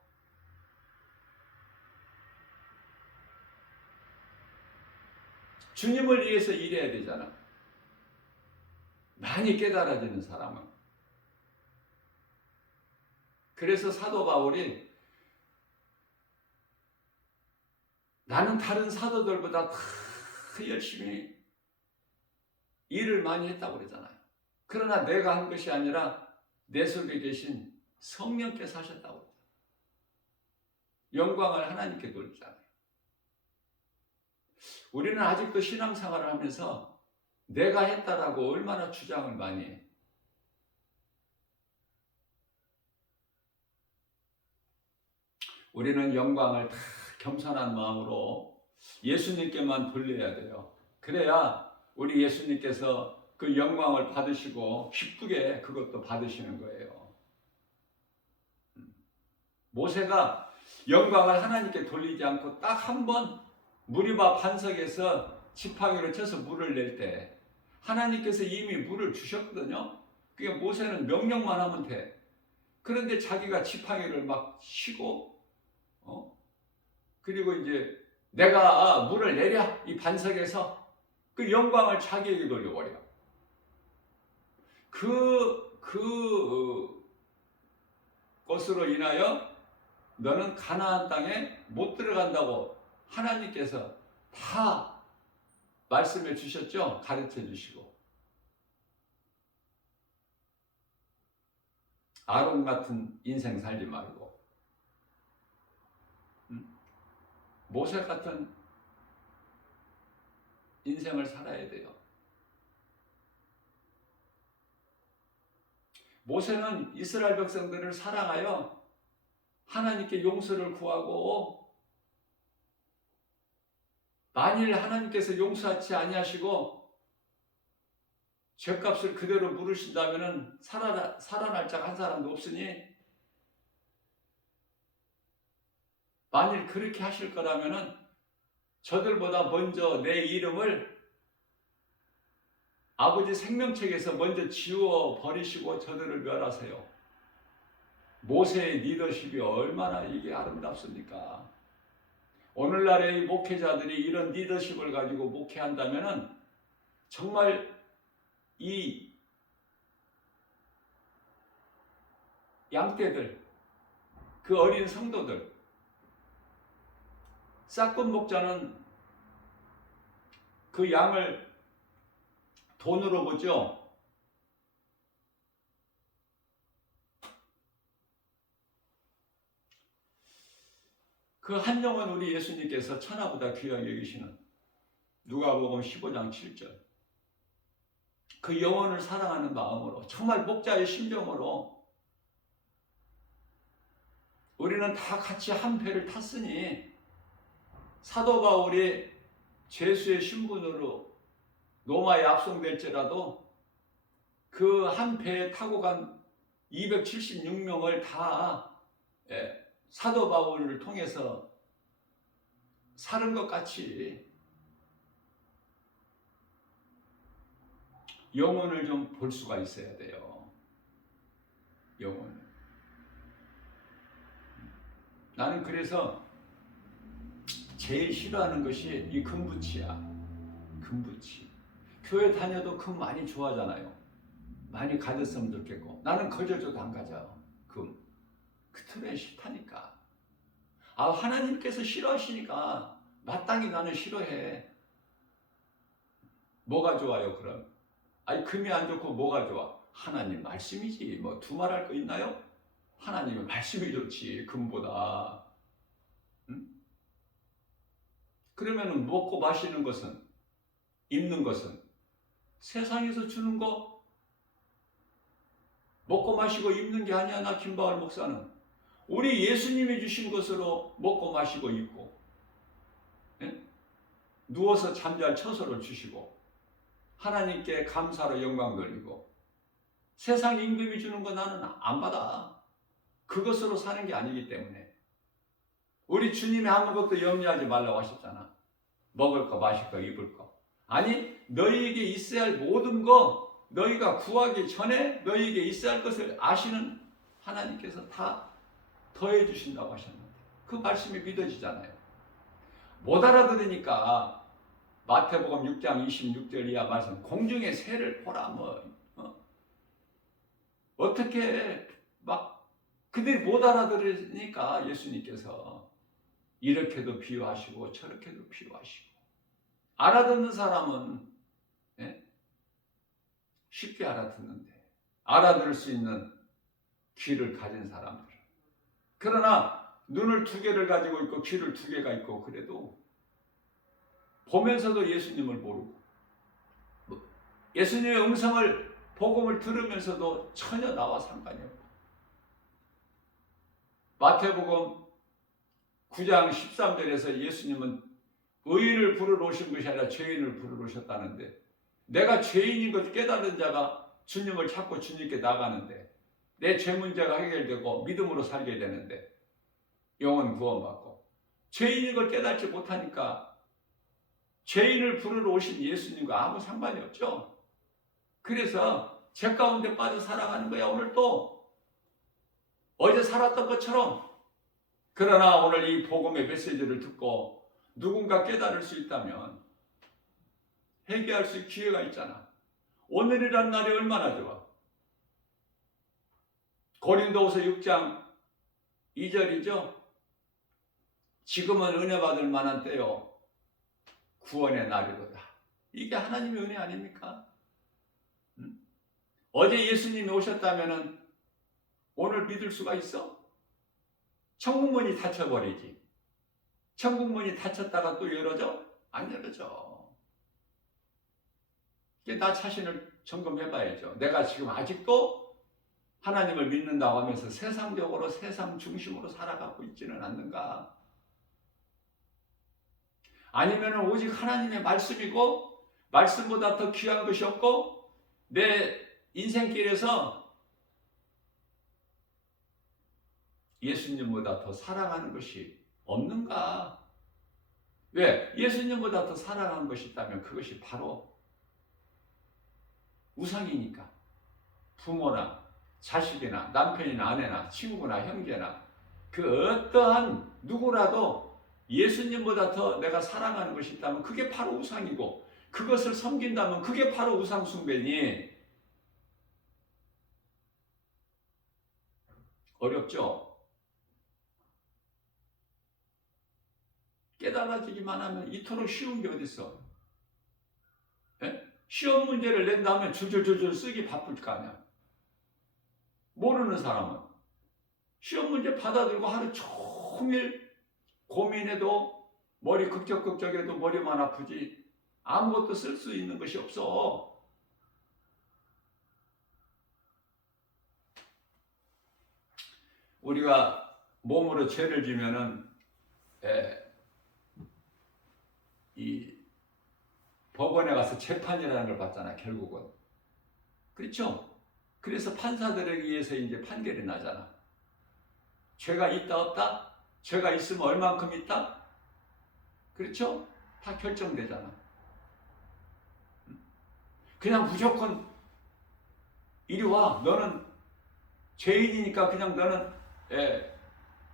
주님을 위해서 일해야 되잖아. 많이 깨달아지는 사람은. 그래서 사도 바울이 나는 다른 사도들보다 다 열심히 일을 많이 했다고 그러잖아요. 그러나 내가 한 것이 아니라 내 속에 계신 성령께서 하셨다고 그러잖아요. 영광을 하나님께 돌리잖아요. 우리는 아직도 신앙생활을 하면서 내가 했다라고 얼마나 주장을 많이 해. 우리는 영광을 다 겸손한 마음으로 예수님께만 돌려야 돼요. 그래야 우리 예수님께서 그 영광을 받으시고 기쁘게 그것도 받으시는 거예요. 모세가 영광을 하나님께 돌리지 않고 딱 한 번 무리바 반석에서 지팡이로 쳐서 물을 낼 때 하나님께서 이미 물을 주셨거든요. 그게 모세는 명령만 하면 돼. 그런데 자기가 지팡이를 막 치고 그리고 이제 내가 물을 내려 이 반석에서 그 영광을 자기에게 돌려버려. 것으로 인하여 너는 가나안 땅에 못 들어간다고 하나님께서 다 말씀해 주셨죠? 가르쳐 주시고. 아론 같은 인생 살지 말고 모세 같은 인생을 살아야 돼요. 모세는 이스라엘 백성들을 사랑하여 하나님께 용서를 구하고, 만일 하나님께서 용서하지 아니하시고 죄값을 그대로 물으신다면 살아날 자 한 사람도 없으니, 만일 그렇게 하실 거라면 저들보다 먼저 내 이름을 아버지 생명책에서 먼저 지워 버리시고 저들을 멸하세요. 모세의 리더십이 얼마나 이게 아름답습니까? 오늘날의 목회자들이 이런 리더십을 가지고 목회한다면 정말 이 양떼들, 그 어린 성도들, 싹군 목자는 그 양을 돈으로 보죠. 그 한 영혼 우리 예수님께서 천하보다 귀하게 여기시는 누가복음 15장 7절. 그 영혼을 사랑하는 마음으로, 정말 목자의 심정으로 우리는 다 같이 한 배를 탔으니, 사도 바울이 죄수의 신분으로 로마에 압송될지라도 그 한 배에 타고 간 276명을 다 사도 바울을 통해서 사는 것 같이 영혼을 좀 볼 수가 있어야 돼요. 영혼을. 나는 그래서 제일 싫어하는 것이 이 금붙이야. 금붙이. 교회 다녀도 금 많이 좋아하잖아요. 많이 가졌으면 좋겠고, 나는 거저줘도 안 가져. 금. 그 틈에 싫다니까. 하나님께서 싫어하시니까 마땅히 나는 싫어해. 뭐가 좋아요 그럼? 금이 안 좋고 뭐가 좋아? 하나님 말씀이지. 뭐 두말할 거 있나요? 하나님의 말씀이 좋지 금보다. 응? 그러면은 먹고 마시는 것은, 입는 것은 세상에서 주는 거 먹고 마시고 입는 게 아니야. 나 김바울 목사는 우리 예수님이 주신 것으로 먹고 마시고 입고, 누워서 잠잘 처소를 주시고, 하나님께 감사로 영광 돌리고, 세상 임금이 주는 거 나는 안 받아. 그것으로 사는 게 아니기 때문에. 우리 주님이 아무것도 염려하지 말라고 하셨잖아. 먹을 거, 마실 거, 입을 거. 아니, 너희에게 있어야 할 모든 거, 너희가 구하기 전에 너희에게 있어야 할 것을 아시는 하나님께서 다 더해 주신다고 하셨는데, 그 말씀이 믿어지잖아요. 못 알아들으니까 마태복음 6장 26절 이하 말씀, 공중의 새를 보라. 어떻게 막 그들이 못 알아들으니까 예수님께서 이렇게도 비유하시고 저렇게도 비유하시고, 알아듣는 사람은 쉽게 알아듣는데, 알아들을 수 있는 귀를 가진 사람들, 그러나 눈을 2개를 가지고 있고 귀를 2개가 있고 그래도 보면서도 예수님을 모르고, 예수님의 음성을, 복음을 들으면서도 전혀 나와 상관이 없고, 마태복음 9장 13절에서 예수님은 의인을 부르러 오신 것이 아니라 죄인을 부르러 오셨다는데, 내가 죄인인 것 깨달은 자가 주님을 찾고 주님께 나가는데, 내 죄 문제가 해결되고 믿음으로 살게 되는데, 영혼 구원받고, 죄인인 걸 깨닫지 못하니까 죄인을 부르러 오신 예수님과 아무 상관이 없죠. 그래서 죄 가운데 빠져 살아가는 거야, 오늘 또. 어제 살았던 것처럼. 그러나 오늘 이 복음의 메시지를 듣고 누군가 깨달을 수 있다면 회개할 수 있는 기회가 있잖아. 오늘이란 날이 얼마나 좋아. 고린도후서 6장 2절이죠. 지금은 은혜 받을 만한 때요, 구원의 날이로다. 이게 하나님의 은혜 아닙니까? 어제 예수님이 오셨다면 오늘 믿을 수가 있어? 천국문이 닫혀버리지. 천국 문이 닫혔다가 또 열어져? 안 열어져. 이게 나 자신을 점검해봐야죠. 내가 지금 아직도 하나님을 믿는다고 하면서 세상적으로 세상 중심으로 살아가고 있지는 않는가? 아니면 오직 하나님의 말씀이고 말씀보다 더 귀한 것이 없고 내 인생길에서 예수님보다 더 사랑하는 것이 없는가? 왜? 예수님보다 더 사랑하는 것이 있다면 그것이 바로 우상이니까. 부모나 자식이나 남편이나 아내나 친구나 형제나 그 어떠한 누구라도 예수님보다 더 내가 사랑하는 것이 있다면 그게 바로 우상이고, 그것을 섬긴다면 그게 바로 우상 숭배니. 어렵죠? 깨달아지기만 하면 이토록 쉬운 게 어딨어? 예? 시험 문제를 낸 다음에 줄줄줄줄 쓰기 바쁠 거 아니야. 모르는 사람은 시험 문제 받아들고 하루 종일 고민해도 머리 극적극적해도 머리만 아프지 아무것도 쓸 수 있는 것이 없어. 우리가 몸으로 죄를 지면은 이 법원에 가서 재판이라는 걸 받잖아, 결국은. 그렇죠? 그래서 판사들에 의해서 이제 판결이 나잖아. 죄가 있다 없다? 죄가 있으면 얼만큼 있다? 그렇죠? 다 결정되잖아. 그냥 무조건 이리 와, 너는 죄인이니까 그냥 너는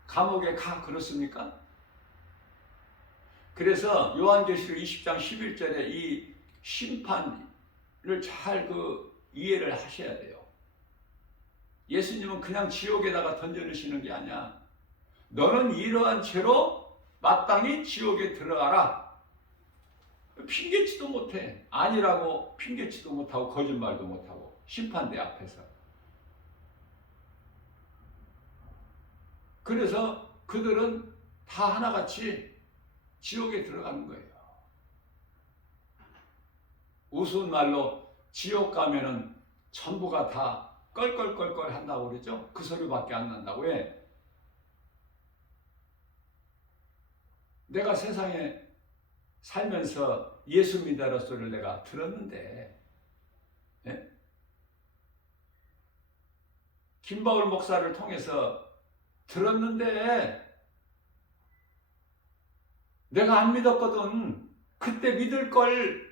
감옥에 가, 그렇습니까? 그래서 요한계시록 20장 11절에 이 심판을 잘 이해를 하셔야 돼요. 예수님은 그냥 지옥에다가 던져놓으시는 게 아니야. 너는 이러한 죄로 마땅히 지옥에 들어가라. 핑계치도 못해. 아니라고 핑계치도 못하고 거짓말도 못하고 심판대 앞에서. 그래서 그들은 다 하나같이 지옥에 들어가는 거예요. 우스운 말로 지옥 가면은 전부가 다 껄껄껄껄 한다고 그러죠. 그 소리밖에 안 난다고. 왜? 내가 세상에 살면서 예수 믿으라 소리를 내가 들었는데, 예? 김바울 목사를 통해서 들었는데 내가 안 믿었거든. 그때 믿을 걸.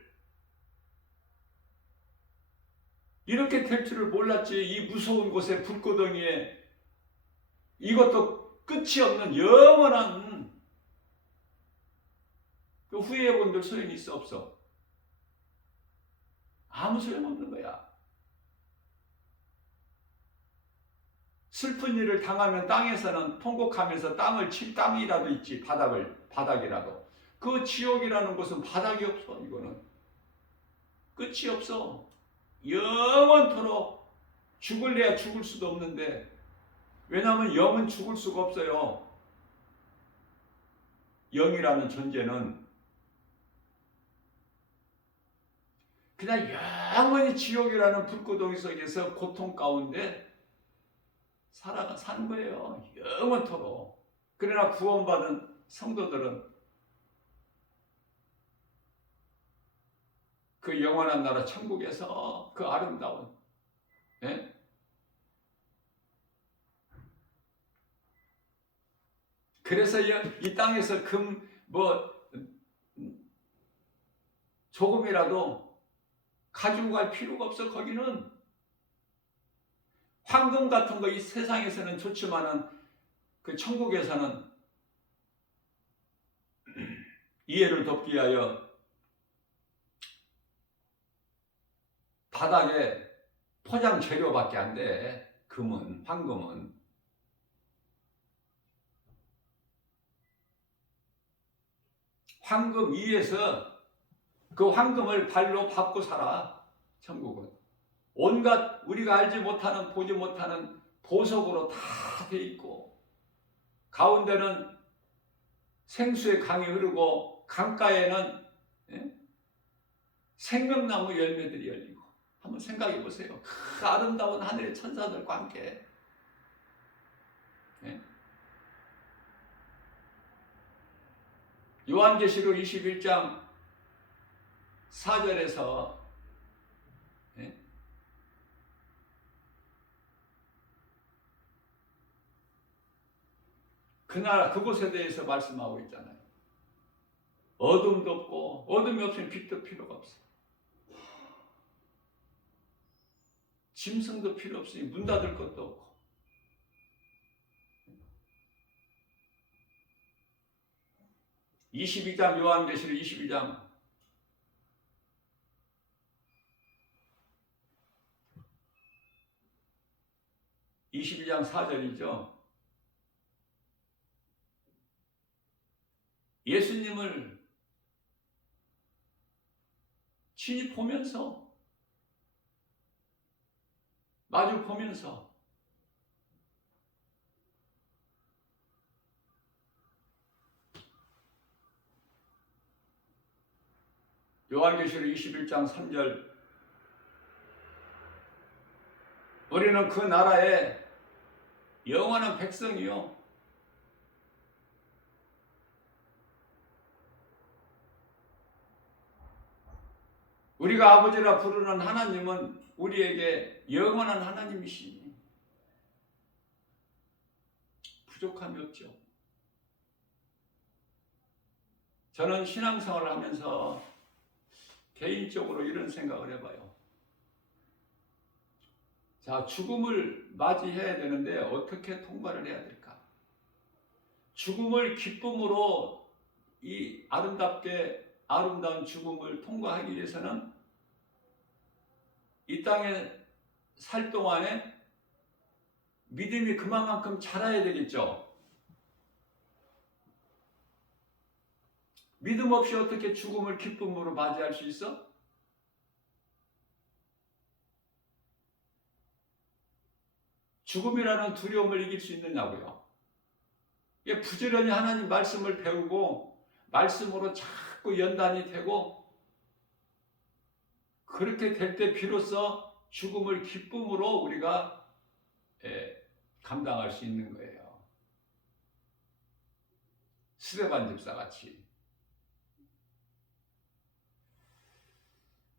이렇게 될 줄을 몰랐지. 이 무서운 곳에 불구덩이에 이것도 끝이 없는 영원한 그 후회해본들 소용이 있어 없어? 아무 소용없는 거야. 슬픈 일을 당하면 땅에서는 통곡하면서 땅을 칠 땅이라도 있지, 바닥이라도. 그 지옥이라는 곳은 바닥이 없어. 이거는 끝이 없어. 영원토록 죽을래야 죽을 수도 없는데, 왜냐하면 영은 죽을 수가 없어요. 영이라는 존재는 그냥 영원히 지옥이라는 불구덩이 속에서 고통 가운데 사는 거예요. 영원토록. 그러나 구원받은 성도들은 그 영원한 나라 천국에서 그 아름다운, 예? 그래서 이 땅에서 조금이라도 가지고 갈 필요가 없어. 거기는 황금 같은 거 이 세상에서는 좋지만은 그 천국에서는 이해를 돕기 위하여 바닥에 포장 재료밖에 안 돼. 황금은. 황금 위에서 그 황금을 발로 밟고 살아. 천국은 온갖 우리가 알지 못하는, 보지 못하는 보석으로 다 돼 있고, 가운데는 생수의 강이 흐르고 강가에는 생명나무 열매들이 열리고. 한번 생각해 보세요. 그 아름다운 하늘의 천사들과 함께. 요한계시록 21장 4절에서 그 나라 그곳에 대해서 말씀하고 있잖아요. 어둠도 없고 어둠이 없으면 빛도 필요가 없어. 짐승도 필요 없으니 문 닫을 것도 없고. 요한계시록 22장 4절이죠. 예수님을 친히 보면서, 마주 보면서 요한계시록 21장 3절 우리는 그 나라의 영원한 백성이요 우리가 아버지라 부르는 하나님은 우리에게 영원한 하나님이시니 부족함이 없죠. 저는 신앙생활을 하면서 개인적으로 이런 생각을 해봐요. 자, 죽음을 맞이해야 되는데 어떻게 통과를 해야 될까? 죽음을 기쁨으로 이 아름다운 죽음을 통과하기 위해서는 이 땅에 살 동안에 믿음이 그만큼 자라야 되겠죠. 믿음 없이 어떻게 죽음을 기쁨으로 맞이할 수 있어? 죽음이라는 두려움을 이길 수 있느냐고요. 부지런히 하나님 말씀을 배우고 말씀으로 자꾸 연단이 되고 그렇게 될 때 비로소 죽음을 기쁨으로 우리가 감당할 수 있는 거예요. 스데반 집사같이.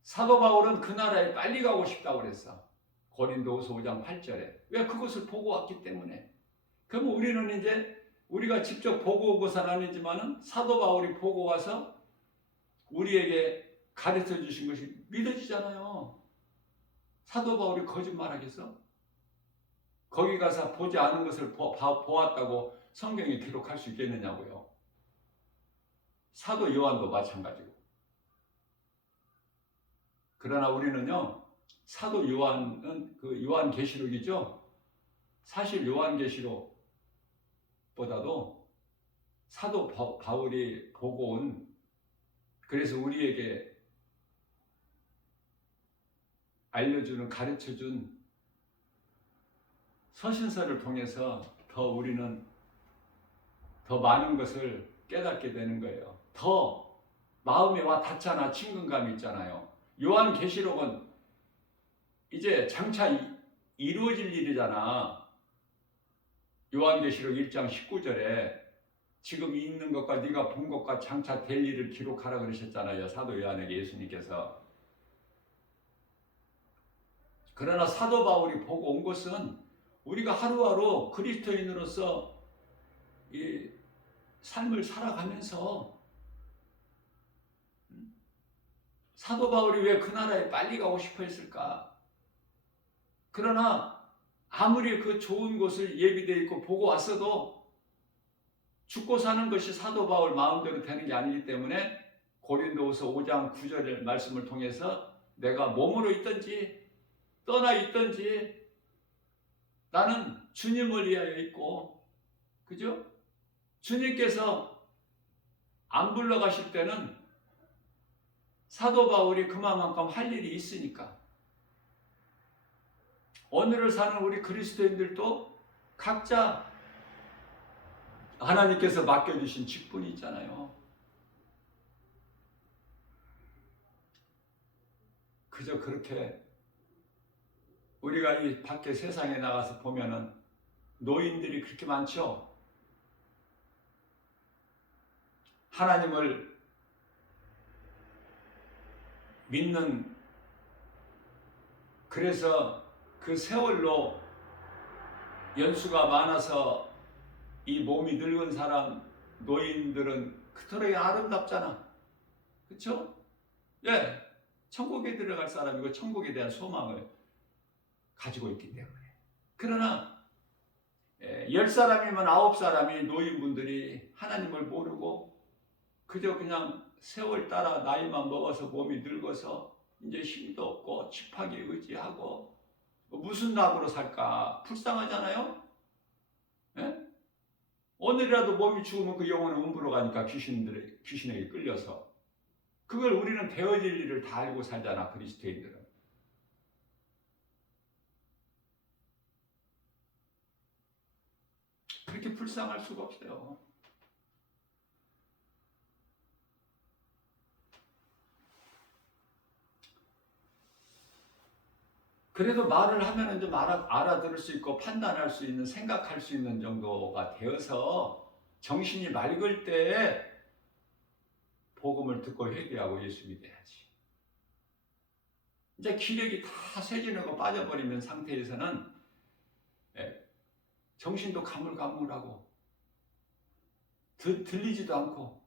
사도 바울은 그 나라에 빨리 가고 싶다고 그랬어. 고린도후서 5장 8절에. 왜? 그것을 보고 왔기 때문에. 그럼 우리는 이제 우리가 직접 보고 오고서는 아니지만은 사도 바울이 보고 와서 우리에게 가르쳐 주신 것이 믿어지잖아요. 사도 바울이 거짓말하겠어? 거기 가서 보지 않은 것을 보았다고 성경에 기록할 수 있겠느냐고요. 사도 요한도 마찬가지고. 그러나 우리는요, 사도 요한은 그 요한계시록이죠. 사실 요한계시록보다도 사도 바울이 보고 온, 그래서 우리에게 알려주는, 가르쳐준 서신서를 통해서 더 우리는 더 많은 것을 깨닫게 되는 거예요. 더 마음에 와 닿잖아. 친근감이 있잖아요. 요한계시록은 이제 장차 이루어질 일이잖아. 요한계시록 1장 19절에 지금 있는 것과 네가 본 것과 장차 될 일을 기록하라 그러셨잖아요. 사도 요한에게 예수님께서. 그러나 사도 바울이 보고 온 것은 우리가 하루하루 그리스도인으로서 이 삶을 살아가면서 사도 바울이 왜 그 나라에 빨리 가고 싶어 했을까? 그러나 아무리 그 좋은 곳을 예비되어 있고 보고 왔어도 죽고 사는 것이 사도 바울 마음대로 되는 게 아니기 때문에 고린도후서 5장 9절의 말씀을 통해서 내가 몸으로 있든지 떠나 있든지 나는 주님을 위하여 있고, 그죠? 주님께서 안 불러가실 때는 사도 바울이 그만큼 할 일이 있으니까. 오늘을 사는 우리 그리스도인들도 각자 하나님께서 맡겨주신 직분이 있잖아요. 그저 그렇게 우리가 이 밖에 세상에 나가서 보면은 노인들이 그렇게 많죠. 하나님을 믿는, 그래서 그 세월로 연수가 많아서 이 몸이 늙은 사람, 노인들은 그토록 아름답잖아. 그쵸? 예. 천국에 들어갈 사람이고 천국에 대한 소망을 가지고 있기 때문에. 그러나 10사람이면 9사람이 노인분들이 하나님을 모르고 그저 그냥 세월 따라 나이만 먹어서 몸이 늙어서 이제 힘도 없고 칩하게 의지하고 무슨 낙으로 살까 불쌍하잖아요. 예? 오늘이라도 몸이 죽으면 그 영혼은 음부로 가니까 귀신에게 끌려서. 그걸 우리는 되어질 일을 다 알고 살잖아, 그리스도인들은. 그렇게 불쌍할 수가 없어요. 그래도 말을 하면은 좀 알아들을 수 있고 판단할 수 있는, 생각할 수 있는 정도가 되어서 정신이 맑을 때에 복음을 듣고 회개하고 예수 믿어야지. 이제 기력이 다 쇠지르고 빠져버리는 상태에서는 정신도 가물가물하고 들리지도 않고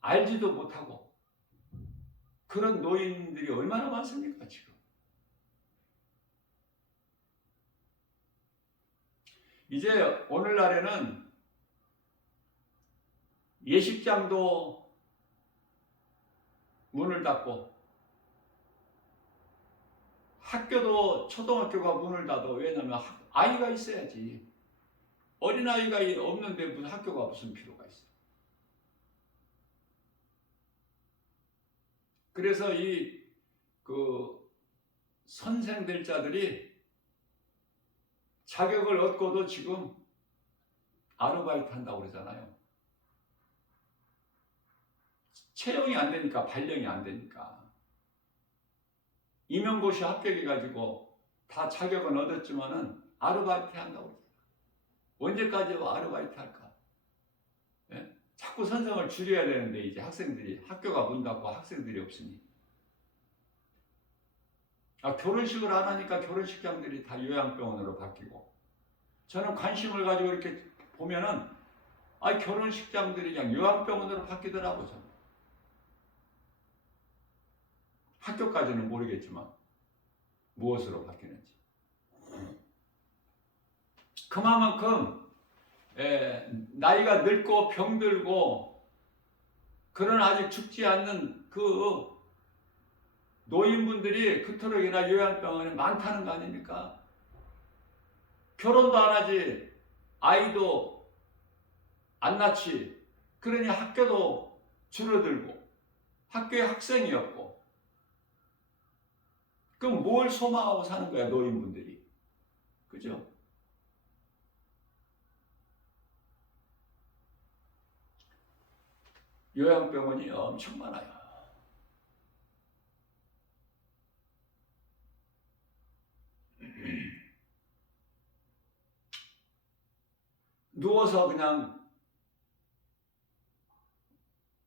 알지도 못하고 그런 노인들이 얼마나 많습니까 지금. 이제 오늘날에는 예식장도 문을 닫고 학교도 초등학교가 문을 닫아. 왜냐하면 아이가 있어야지. 어린아이가 없는데 무슨 학교가 무슨 필요가 있어. 그래서 그 선생될 자들이 자격을 얻고도 지금 아르바이트 한다고 그러잖아요. 채용이 안 되니까, 발령이 안 되니까. 임용고시 합격해가지고 다 자격은 얻었지만은 아르바이트 한다고 그러잖아요. 언제까지 아르바이트 할까? 예? 자꾸 선생을 줄여야 되는데 이제 학생들이, 학교가 문 닫고 학생들이 없으니. 결혼식을 안 하니까 결혼식장들이 다 요양병원으로 바뀌고. 저는 관심을 가지고 이렇게 보면은 결혼식장들이 그냥 요양병원으로 바뀌더라고. 저는. 학교까지는 모르겠지만 무엇으로 바뀌는지. 그만큼 나이가 늙고 병들고 그런 아직 죽지 않는 그 노인분들이 그토록이나 요양병원에 많다는 거 아닙니까? 결혼도 안 하지, 아이도 안 낳지. 그러니 학교도 줄어들고 학교에 학생이 없고. 그럼 뭘 소망하고 사는 거야 노인분들이. 그죠? 요양병원이 엄청 많아요. 누워서 그냥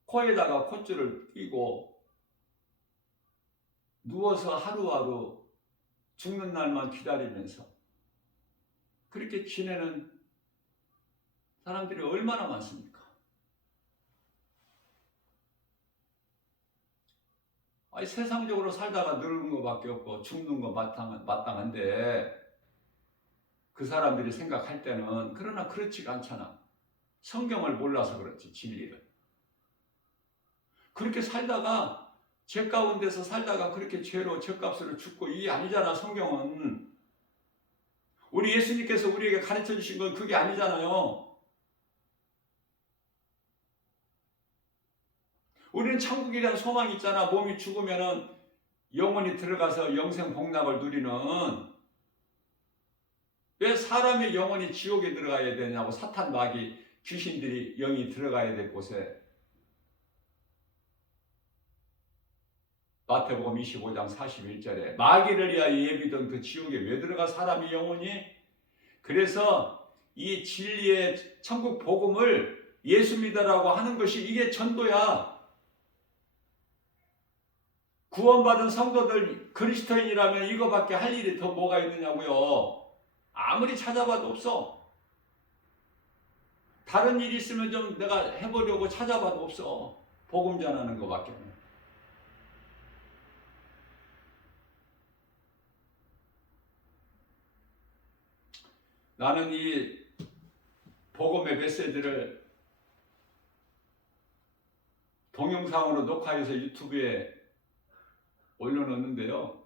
코에다가 콧줄을 끼고 누워서 하루하루 죽는 날만 기다리면서 그렇게 지내는 사람들이 얼마나 많습니까? 세상적으로 살다가 늙은 것밖에 없고 죽는 거 마땅한데 그 사람들이 생각할 때는, 그러나 그렇지가 않잖아. 성경을 몰라서 그렇지, 진리를. 그렇게 살다가, 죄 가운데서 살다가 그렇게 죄로 죗값으로 죽고, 이게 아니잖아. 성경은 우리 예수님께서 우리에게 가르쳐 주신 건 그게 아니잖아요. 우리는 천국에 대한 소망이 있잖아. 몸이 죽으면은 영혼이 들어가서 영생 복락을 누리는. 왜 사람의 영혼이 지옥에 들어가야 되냐고 사탄 마귀 귀신들이 영이 들어가야 될 곳에 마태복음 25장 41절에 마귀를 위하여 예비된 그 지옥에 왜 들어가 사람이 영혼이? 그래서 이 진리의 천국 복음을 예수 믿으라고 하는 것이 이게 전도야. 구원받은 성도들 그리스도인이라면 이거밖에 할 일이 더 뭐가 있느냐고요. 아무리 찾아봐도 없어. 다른 일이 있으면 좀 내가 해보려고 찾아봐도 없어. 복음 전하는 거밖에. 나는 이 복음의 메시지를 동영상으로 녹화해서 유튜브에 올려놓는데요.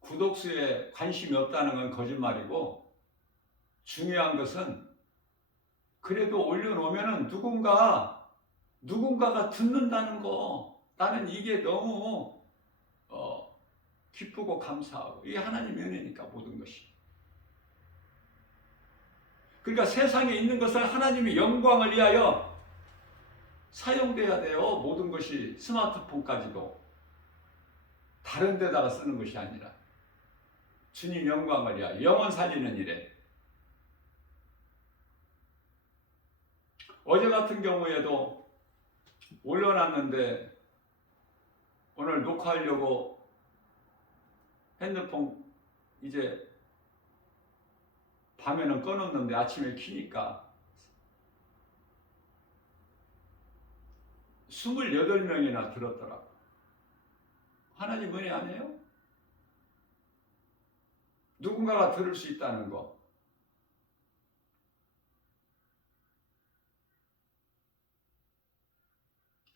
구독수에 관심이 없다는 건 거짓말이고, 중요한 것은 그래도 올려놓으면 누군가가 듣는다는 거. 나는 이게 너무 기쁘고 감사하고, 이게 하나님의 은혜니까 모든 것이. 그러니까 세상에 있는 것을 하나님의 영광을 위하여 사용돼야 돼요. 모든 것이, 스마트폰까지도 다른 데다가 쓰는 것이 아니라 주님 영광을 위하여 영혼 살리는 일에. 어제 같은 경우에도 올려놨는데 오늘 녹화하려고 핸드폰 이제 밤에는 꺼놓는데 아침에 켜니까 28명이나 들었더라고. 하나님 은혜 아니에요? 누군가가 들을 수 있다는 거.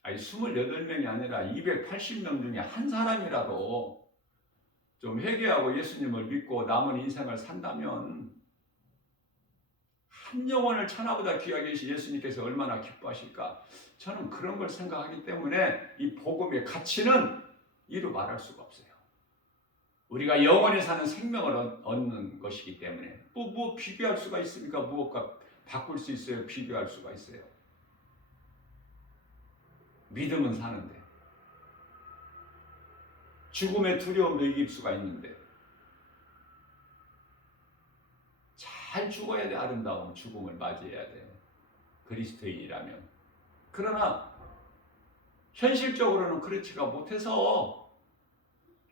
아니 28명이 아니라 280명 중에 한 사람이라도 좀 회개하고 예수님을 믿고 남은 인생을 산다면 한 영혼을 천하보다 귀하게 하신 예수님께서 얼마나 기뻐하실까. 저는 그런 걸 생각하기 때문에 이 복음의 가치는 이루 말할 수가 없어요. 우리가 영원히 사는 생명을 얻는 것이기 때문에 뭐 비교할 수가 있습니까? 무엇과 바꿀 수 있어요? 비교할 수가 있어요? 믿음은 사는데, 죽음의 두려움도 이길 수가 있는데, 잘 죽어야 돼. 아름다운 죽음을 맞이해야 돼. 그리스도인이라면. 그러나 현실적으로는 그렇지가 못해서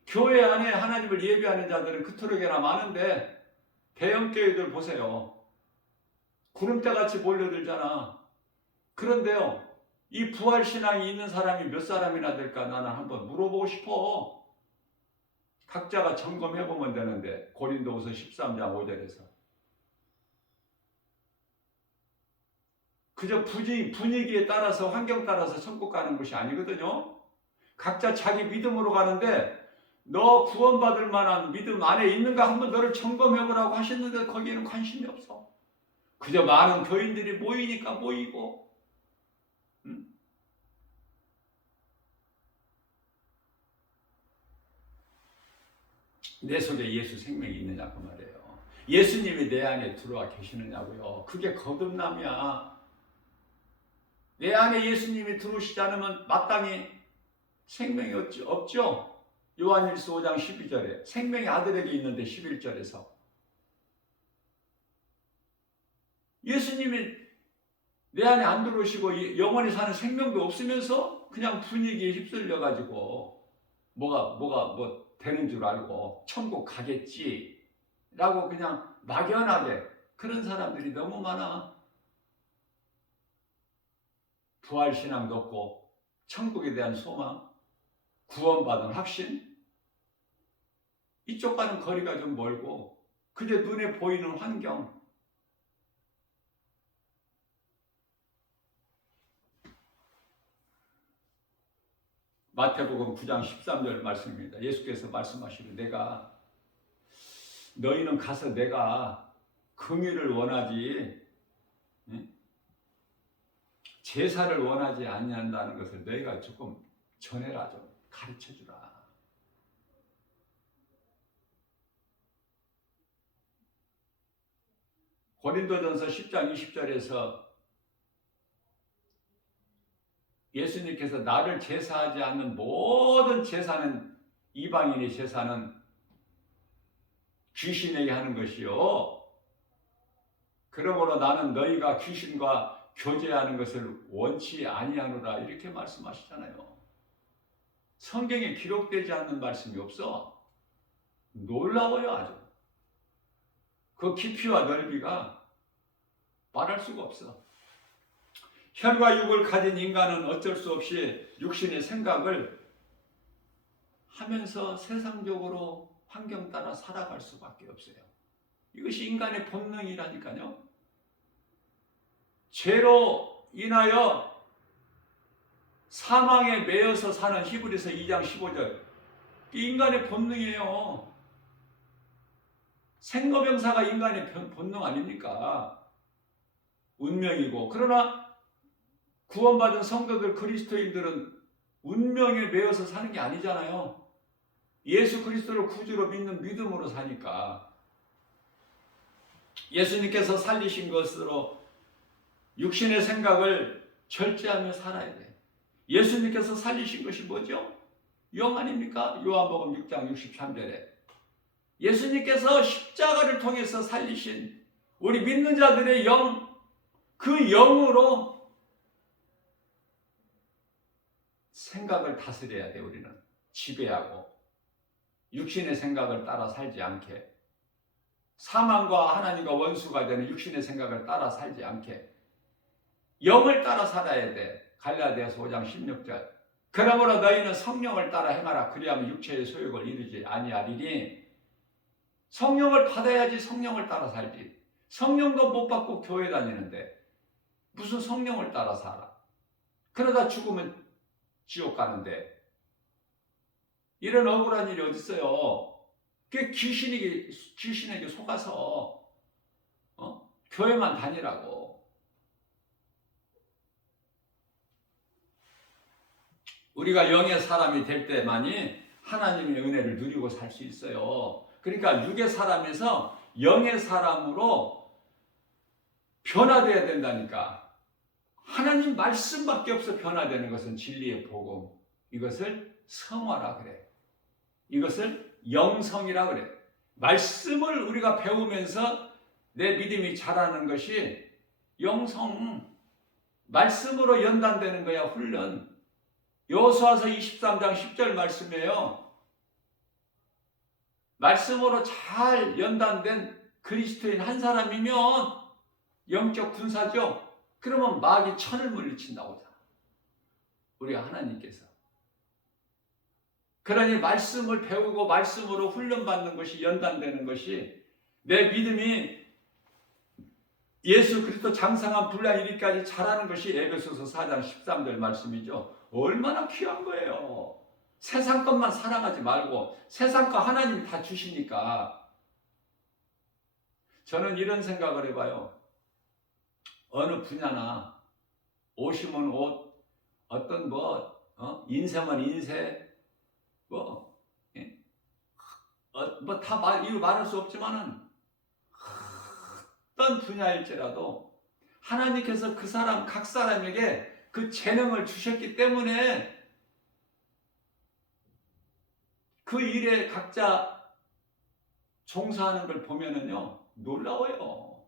교회 안에 하나님을 예배하는 자들은 그토록이나 많은데 대형교회들 보세요. 구름대같이 몰려들잖아. 그런데요, 이 부활신앙이 있는 사람이 몇 사람이나 될까 나는 한번 물어보고 싶어. 각자가 점검해보면 되는데, 고린도후서 13장 5절에서 그저 분위기에 따라서 환경 따라서 천국 가는 것이 아니거든요. 각자 자기 믿음으로 가는데 너 구원받을 만한 믿음 안에 있는가 한번 너를 점검해보라고 하셨는데 거기에는 관심이 없어. 그저 많은 교인들이 모이니까 모이고. 내 속에 예수 생명이 있느냐고 말이에요. 예수님이 내 안에 들어와 계시느냐고요. 그게 거듭남이야. 내 안에 예수님이 들어오시지 않으면 마땅히 생명이 없죠. 요한일서 5장 12절에 생명이 아들에게 있는데 11절에서 예수님이 내 안에 안 들어오시고 영원히 사는 생명도 없으면서 그냥 분위기에 휩쓸려 가지고 뭐가 되는 줄 알고 천국 가겠지 라고 그냥 막연하게 그런 사람들이 너무 많아. 부활신앙도 없고 천국에 대한 소망, 구원받은 확신, 이쪽과는 거리가 좀 멀고 그저 눈에 보이는 환경. 마태복음 9장 13절 말씀입니다. 예수께서 말씀하시기를 내가 너희는 가서 내가 긍휼을 원하지 제사를 원하지 아니한다는 것을 너희가 조금 전해라, 좀 가르쳐주라. 고린도전서 10장 20절에서 예수님께서 나를 제사하지 않는 모든 제사는, 이방인의 제사는 귀신에게 하는 것이요, 그러므로 나는 너희가 귀신과 교제하는 것을 원치 아니하노라, 이렇게 말씀하시잖아요. 성경에 기록되지 않는 말씀이 없어. 놀라워요. 아주 그 깊이와 넓이가 말할 수가 없어. 혈과 육을 가진 인간은 어쩔 수 없이 육신의 생각을 하면서 세상적으로 환경 따라 살아갈 수밖에 없어요. 이것이 인간의 본능이라니까요. 죄로 인하여 사망에 매여서 사는 히브리서 2장 15절, 이 인간의 본능이에요. 생로병사가 인간의 본능 아닙니까? 운명이고. 그러나 구원받은 성도들, 그리스도인들은 운명에 매여서 사는 게 아니잖아요. 예수 그리스도를 구주로 믿는 믿음으로 사니까. 예수님께서 살리신 것으로 육신의 생각을 절제하며 살아야 돼. 예수님께서 살리신 것이 뭐죠? 영 아닙니까? 요한복음 6장 63절에 예수님께서 십자가를 통해서 살리신 우리 믿는 자들의 영, 그 영으로 생각을 다스려야 돼. 우리는 지배하고 육신의 생각을 따라 살지 않게, 사망과 하나님과 원수가 되는 육신의 생각을 따라 살지 않게 영을 따라 살아야 돼. 갈라디아서 5장 16절, 그러므로 너희는 성령을 따라 행하라. 그리하면 육체의 소욕을 이루지 아니하리니. 성령을 받아야지 성령을 따라 살지. 성령도 못 받고 교회 다니는데 무슨 성령을 따라 살아. 그러다 죽으면 지옥 가는데. 이런 억울한 일이 어디 있어요. 그게 귀신에게 속아서 교회만 다니라고. 우리가 영의 사람이 될 때만이 하나님의 은혜를 누리고 살 수 있어요. 그러니까 육의 사람에서 영의 사람으로 변화되어야 된다니까. 하나님 말씀밖에 없어. 변화되는 것은 진리의 복음. 이것을 성화라 그래. 이것을 영성이라 그래. 말씀을 우리가 배우면서 내 믿음이 자라는 것이 영성, 말씀으로 연단되는 거야. 훈련. 여호수아서 23장 10절 말씀이에요. 말씀으로 잘 연단된 그리스도인 한 사람이면 영적 군사죠. 그러면 마귀 천을 물리친다고 하잖아. 우리가 하나님께서. 그러니 말씀을 배우고 말씀으로 훈련받는 것이, 연단되는 것이, 내 믿음이 예수 그리스도 장성한 분량 이르기까지 자라는 것이 에베소서 4장 13절 말씀이죠. 얼마나 귀한 거예요. 세상 것만 사랑하지 말고 세상 거 하나님이 다 주시니까. 저는 이런 생각을 해봐요. 어느 분야나 옷이면 옷, 어떤 인쇄면 인쇄, 다 이루 말할 수 없지만은 어떤 분야일지라도 하나님께서 그 사람, 각 사람에게 그 재능을 주셨기 때문에 그 일에 각자 종사하는 걸 보면은요, 놀라워요.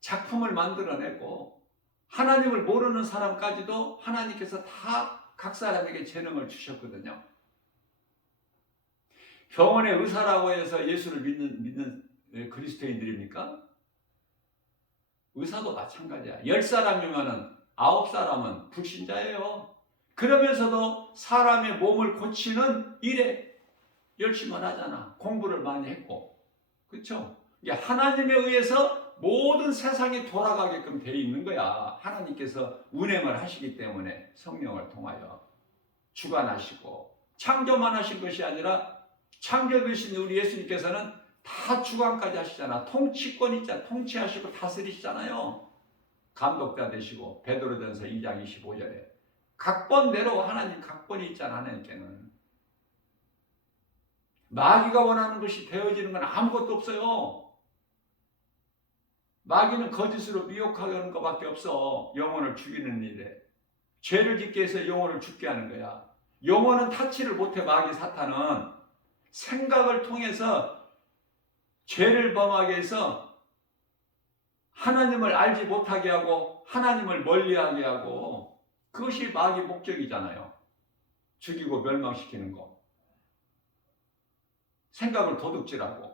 작품을 만들어내고 하나님을 모르는 사람까지도 하나님께서 다 각 사람에게 재능을 주셨거든요. 병원의 의사라고 해서 예수를 믿는 그리스도인들입니까? 의사도 마찬가지야. 10사람이면은 9사람은 불신자예요. 그러면서도 사람의 몸을 고치는 일에 열심히 하잖아. 공부를 많이 했고. 그렇죠? 이게 하나님에 의해서 모든 세상이 돌아가게끔 되어 있는 거야. 하나님께서 운행을 하시기 때문에 성령을 통하여 주관하시고, 창조만 하신 것이 아니라 창조되신 우리 예수님께서는 다 주관까지 하시잖아. 통치권 있잖아. 통치하시고 다스리시잖아요. 감독자 되시고. 베드로전서 2장 25절에 각본대로 하나님 각본이 있잖아. 하나님께는 마귀가 원하는 것이 되어지는 건 아무것도 없어요. 마귀는 거짓으로 미혹하는 것밖에 없어. 영혼을 죽이는 일에. 죄를 짓게 해서 영혼을 죽게 하는 거야. 영혼은 타치를 못해. 마귀 사탄은 생각을 통해서 죄를 범하게 해서 하나님을 알지 못하게 하고 하나님을 멀리하게 하고, 그것이 마귀 목적이잖아요. 죽이고 멸망시키는 거. 생각을 도둑질하고.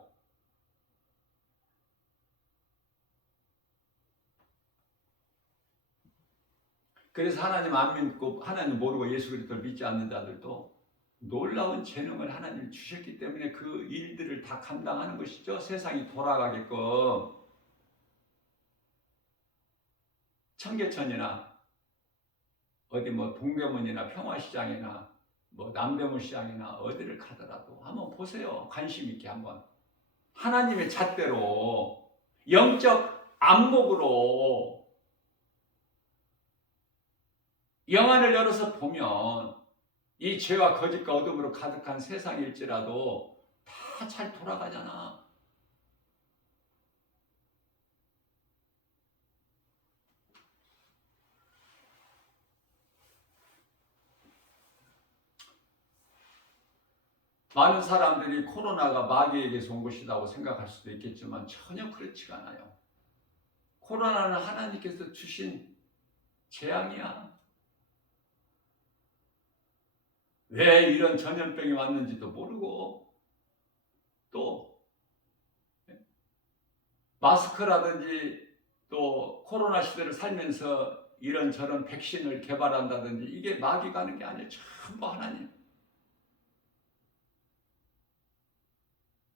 그래서 하나님 안 믿고 하나님 모르고 예수 그리스도를 믿지 않는 자들도 놀라운 재능을 하나님이 주셨기 때문에 그 일들을 다 감당하는 것이죠. 세상이 돌아가게끔. 청계천이나 어디 뭐 동대문이나 평화시장이나 뭐 남대문시장이나 어디를 가더라도 한번 보세요. 관심 있게 한번. 하나님의 잣대로, 영적 안목으로 영안을 열어서 보면 이 죄와 거짓과 어둠으로 가득한 세상일지라도 다 잘 돌아가잖아. 많은 사람들이 코로나가 마귀에게서 온 것이라고 생각할 수도 있겠지만 전혀 그렇지가 않아요. 코로나는 하나님께서 주신 재앙이야. 왜 이런 전염병이 왔는지도 모르고, 또 마스크라든지 또 코로나 시대를 살면서 이런저런 백신을 개발한다든지 이게 마귀가 하는 게 아니에요. 전부 하나님.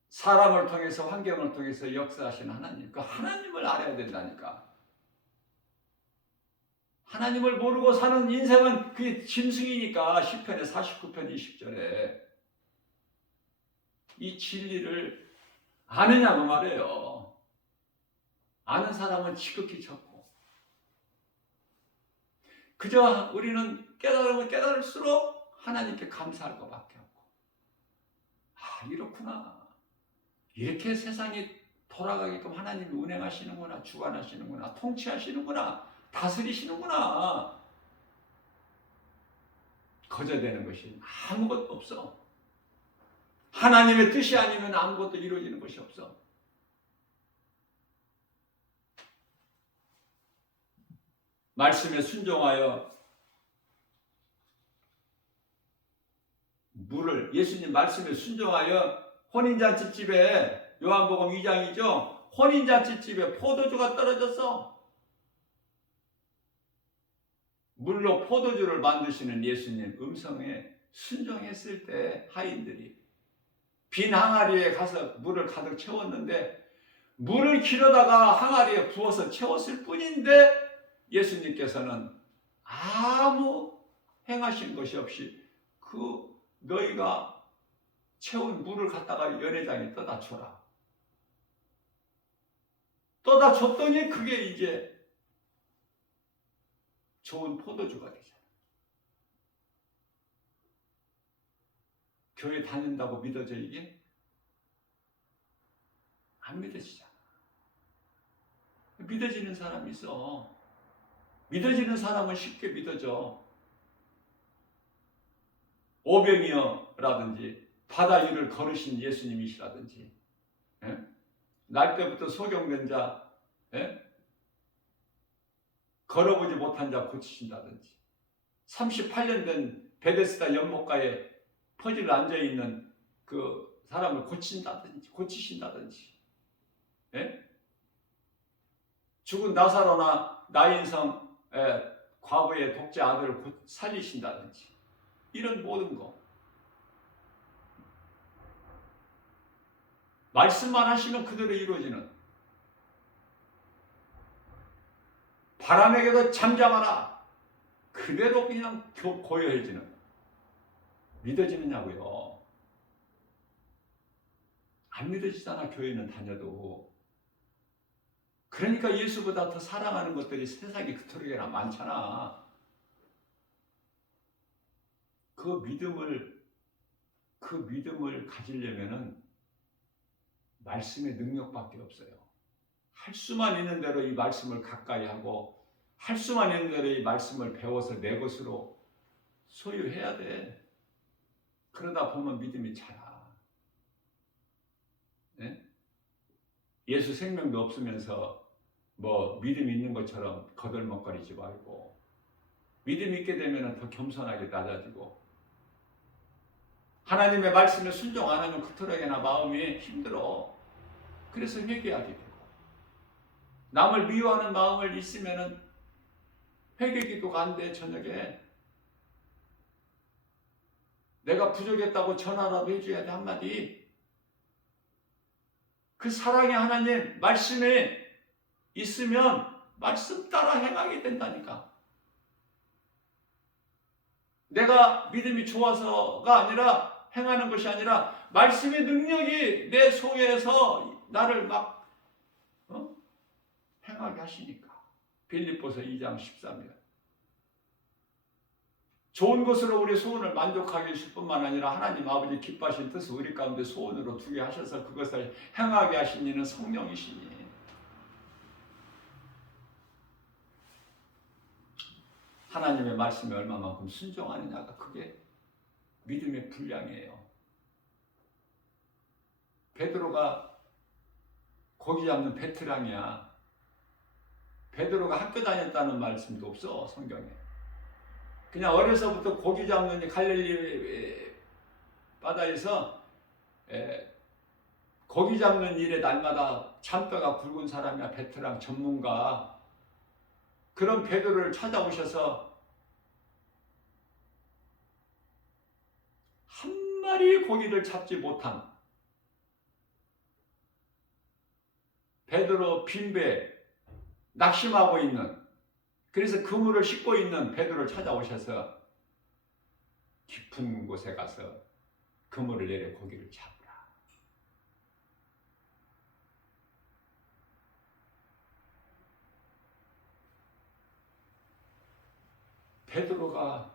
사람을 통해서, 환경을 통해서 역사하신 하나님. 그 하나님을 알아야 된다니까. 하나님을 모르고 사는 인생은 그게 짐승이니까. 시편의 49편 20절에 이 진리를 아느냐고 말해요. 아는 사람은 지극히 적고, 그저 우리는 깨달으면 깨달을수록 하나님께 감사할 것밖에 없고, 아, 이렇구나. 이렇게 세상이 돌아가게끔 하나님이 운행하시는구나, 주관하시는구나, 통치하시는구나, 다스리시는구나. 거저되는 것이 아무것도 없어. 하나님의 뜻이 아니면 아무것도 이루어지는 것이 없어. 말씀에 순종하여 예수님 말씀에 순종하여 혼인잔치집에, 요한복음 2장이죠. 혼인잔치집에 포도주가 떨어졌어. 물로 포도주를 만드시는 예수님 음성에 순종했을 때 하인들이 빈 항아리에 가서 물을 가득 채웠는데, 물을 기르다가 항아리에 부어서 채웠을 뿐인데 예수님께서는 아무 행하신 것이 없이 그 너희가 채운 물을 갖다가 연회장에 떠다 줘라. 떠다 줬더니 그게 이제 좋은 포도주가 되잖아. 교회 다닌다고 믿어져 이게? 안 믿어지잖아. 믿어지는 사람이 있어. 믿어지는 사람은 쉽게 믿어져. 오병이어라든지 바다 위를 걸으신 예수님이시라든지, 예? 날 때부터 소경된 자, 예? 걸어보지 못한 자 고치신다든지, 38년 된 베데스다 연못가에 퍼즐 앉아있는 그 사람을 고치신다든지, 예? 죽은 나사로나 나인성 과부의 독재 아들을 살리신다든지, 이런 모든 거. 말씀만 하시면 그대로 이루어지는, 바람에게도 잠잠하라, 그대로 그냥 고요해지는, 믿어지느냐고요. 안 믿어지잖아, 교회는 다녀도. 그러니까 예수보다 더 사랑하는 것들이 세상에 그토록이나 많잖아. 그 믿음을 가지려면은 말씀의 능력밖에 없어요. 할 수만 있는 대로 이 말씀을 가까이 하고 할 수만 있는 대로 이 말씀을 배워서 내 것으로 소유해야 돼. 그러다 보면 믿음이 자라. 네? 예수 생명도 없으면서 뭐 믿음 있는 것처럼 거들먹거리지 말고 믿음 있게 되면 더 겸손하게 낮아지고 하나님의 말씀에 순종 안 하면 그토록이나 마음이 힘들어. 그래서 회개하게 되고 남을 미워하는 마음을 있으면 회개기도가 안 돼. 저녁에 내가 부족했다고 전화라도 해줘야 돼. 한마디. 그 사랑의 하나님 말씀에 있으면 말씀 따라 행하게 된다니까. 내가 믿음이 좋아서가 아니라 행하는 것이 아니라 말씀의 능력이 내 속에서 나를 막 행하게 하시니까. 빌립보서 2장 13절. 좋은 것으로 우리 소원을 만족하게 하실 뿐만 아니라 하나님 아버지 기뻐하신 뜻을 우리 가운데 소원으로 두게 하셔서 그것을 행하게 하신 이는 성령이시니. 하나님의 말씀에 얼마만큼 순종하느냐가 그게 믿음의 분량이에요. 베드로가 고기 잡는 베테랑이야. 베드로가 학교 다녔다는 말씀도 없어, 성경에. 그냥 어려서부터 고기 잡는 갈릴리 바다에서 고기 잡는 일에 날마다 잔뼈가 굵은 사람이야. 베테랑 전문가. 그런 베드로를 찾아오셔서 한 마리 고기를 잡지 못한 베드로 빈배 낙심하고 있는, 그래서 그물을 싣고 있는 베드로를 찾아오셔서 깊은 곳에 가서 그물을 내려 고기를 잡으라. 베드로가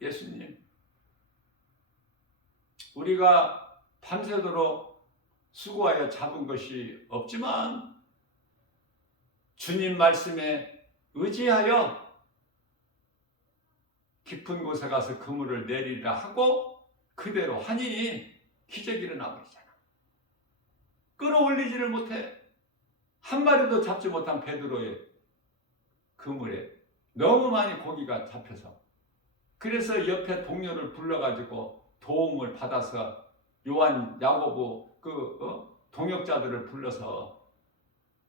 예수님, 우리가 밤새도록 수고하여 잡은 것이 없지만 주님 말씀에 의지하여 깊은 곳에 가서 그물을 내리라 하고 그대로 하니 기적이 일어나버리잖아. 끌어올리지를 못해. 한 마리도 잡지 못한 베드로의 그물에 너무 많이 고기가 잡혀서, 그래서 옆에 동료를 불러가지고 도움을 받아서 요한, 야고보 동역자들을 불러서,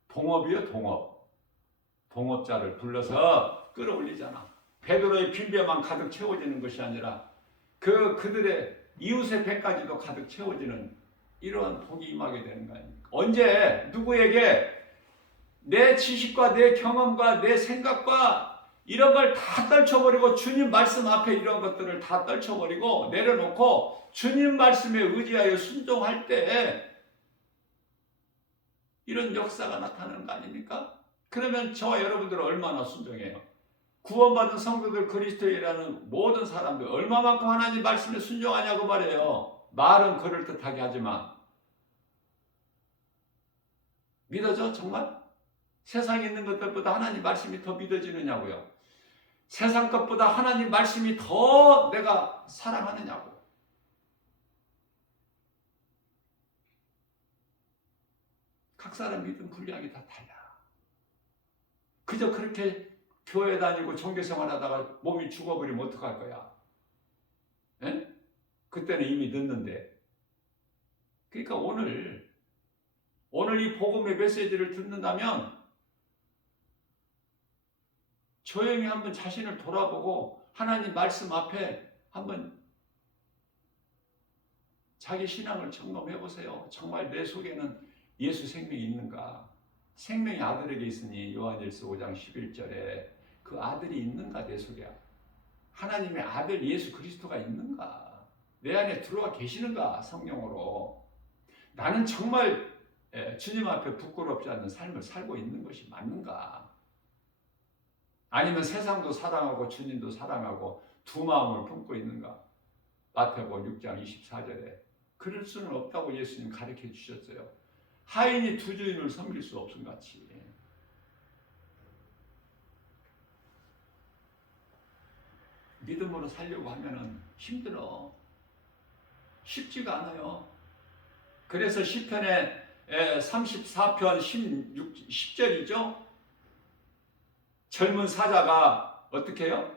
동업이요, 동업자를 불러서 끌어올리잖아. 베드로의 빈배만 가득 채워지는 것이 아니라 그들의 이웃의 배까지도 가득 채워지는 이러한 복이 임하게 되는 거 아닙니까? 언제 누구에게 내 지식과 내 경험과 내 생각과 이런 걸 다 떨쳐버리고 주님 말씀 앞에 이런 것들을 다 떨쳐버리고 내려놓고 주님 말씀에 의지하여 순종할 때 이런 역사가 나타나는 거 아닙니까? 그러면 저와 여러분들은 얼마나 순종해요? 구원받은 성도들, 그리스도인이라는 모든 사람들 얼마만큼 하나님 말씀에 순종하냐고 말해요. 말은 그럴듯하게 하지만 믿어져? 정말? 세상에 있는 것들보다 하나님 말씀이 더 믿어지느냐고요. 세상 것보다 하나님 말씀이 더 내가 사랑하느냐고. 각 사람 믿음 분량이 다 달라. 그저 그렇게 교회 다니고 종교생활 하다가 몸이 죽어버리면 어떡할 거야? 에? 그때는 이미 늦는데. 그러니까 오늘 이 복음의 메시지를 듣는다면 조용히 한번 자신을 돌아보고 하나님 말씀 앞에 한번 자기 신앙을 점검해 보세요. 정말 내 속에는 예수 생명이 있는가? 생명이 아들에게 있으니 요한일서 5장 11절에 그 아들이 있는가? 내 속에 하나님의 아들 예수 그리스도가 있는가? 내 안에 들어와 계시는가? 성령으로. 나는 정말 주님 앞에 부끄럽지 않는 삶을 살고 있는 것이 맞는가? 아니면 세상도 사랑하고 주님도 사랑하고 두 마음을 품고 있는가? 마태복음 6장 24절에 그럴 수는 없다고 예수님 가르쳐 주셨어요. 하인이 두 주인을 섬길 수 없음 같이. 믿음으로 살려고 하면은 힘들어. 쉽지가 않아요. 그래서 시편에 34편 10절이죠. 젊은 사자가 어떻게 해요?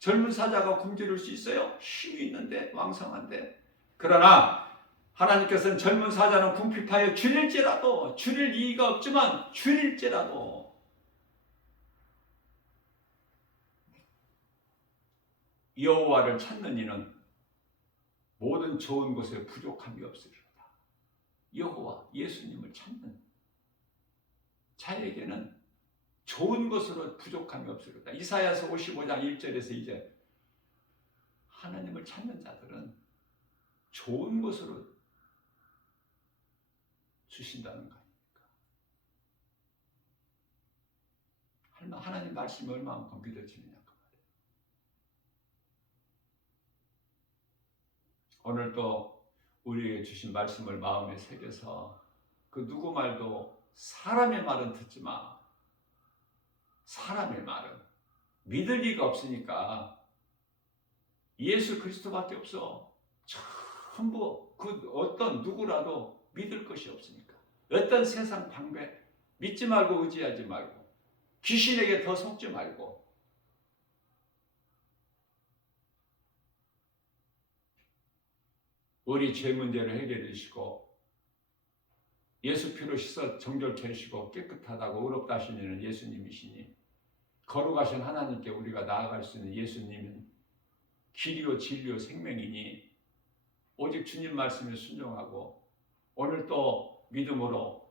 젊은 사자가 굶주릴 수 있어요? 힘이 있는데, 왕성한데. 그러나 하나님께서는 젊은 사자는 궁핍하여 줄일지라도, 줄일 이의가 없지만 줄일지라도 여호와를 찾는 이는 모든 좋은 것에 부족함이 없으리로다. 여호와, 예수님을 찾는 자에게는 좋은 것으로 부족함이 없으리로다. 이사야서 55장 1절에서 이제 하나님을 찾는 자들은 좋은 것으로 주신다는 거 아닙니까? 하나님 말씀이 얼마만큼 믿어지느냐 그 말이에요. 오늘도 우리에게 주신 말씀을 마음에 새겨서 그 누구 말도 사람의 말은 듣지 마. 사람의 말은 믿을 리가 없으니까 예수 그리스도밖에 없어. 전부 그 어떤 누구라도 믿을 것이 없으니까. 어떤 세상 방배 믿지 말고 의지하지 말고 귀신에게 더 속지 말고 우리 죄 문제를 해결해 주시고 예수 피로 씻어 정결케 하시고 깨끗하다고 의롭다 하시는 예수님이시니 거룩하신 하나님께 우리가 나아갈 수 있는 예수님은 길이요 진리요 생명이니 오직 주님 말씀에 순종하고 오늘 또 믿음으로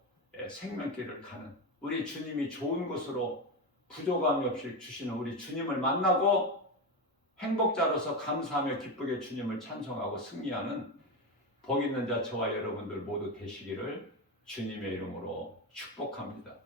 생명길을 가는 우리 주님이 좋은 것으로 부족함이 없이 주시는 우리 주님을 만나고 행복자로서 감사하며 기쁘게 주님을 찬송하고 승리하는 복 있는 자 저와 여러분들 모두 되시기를 주님의 이름으로 축복합니다.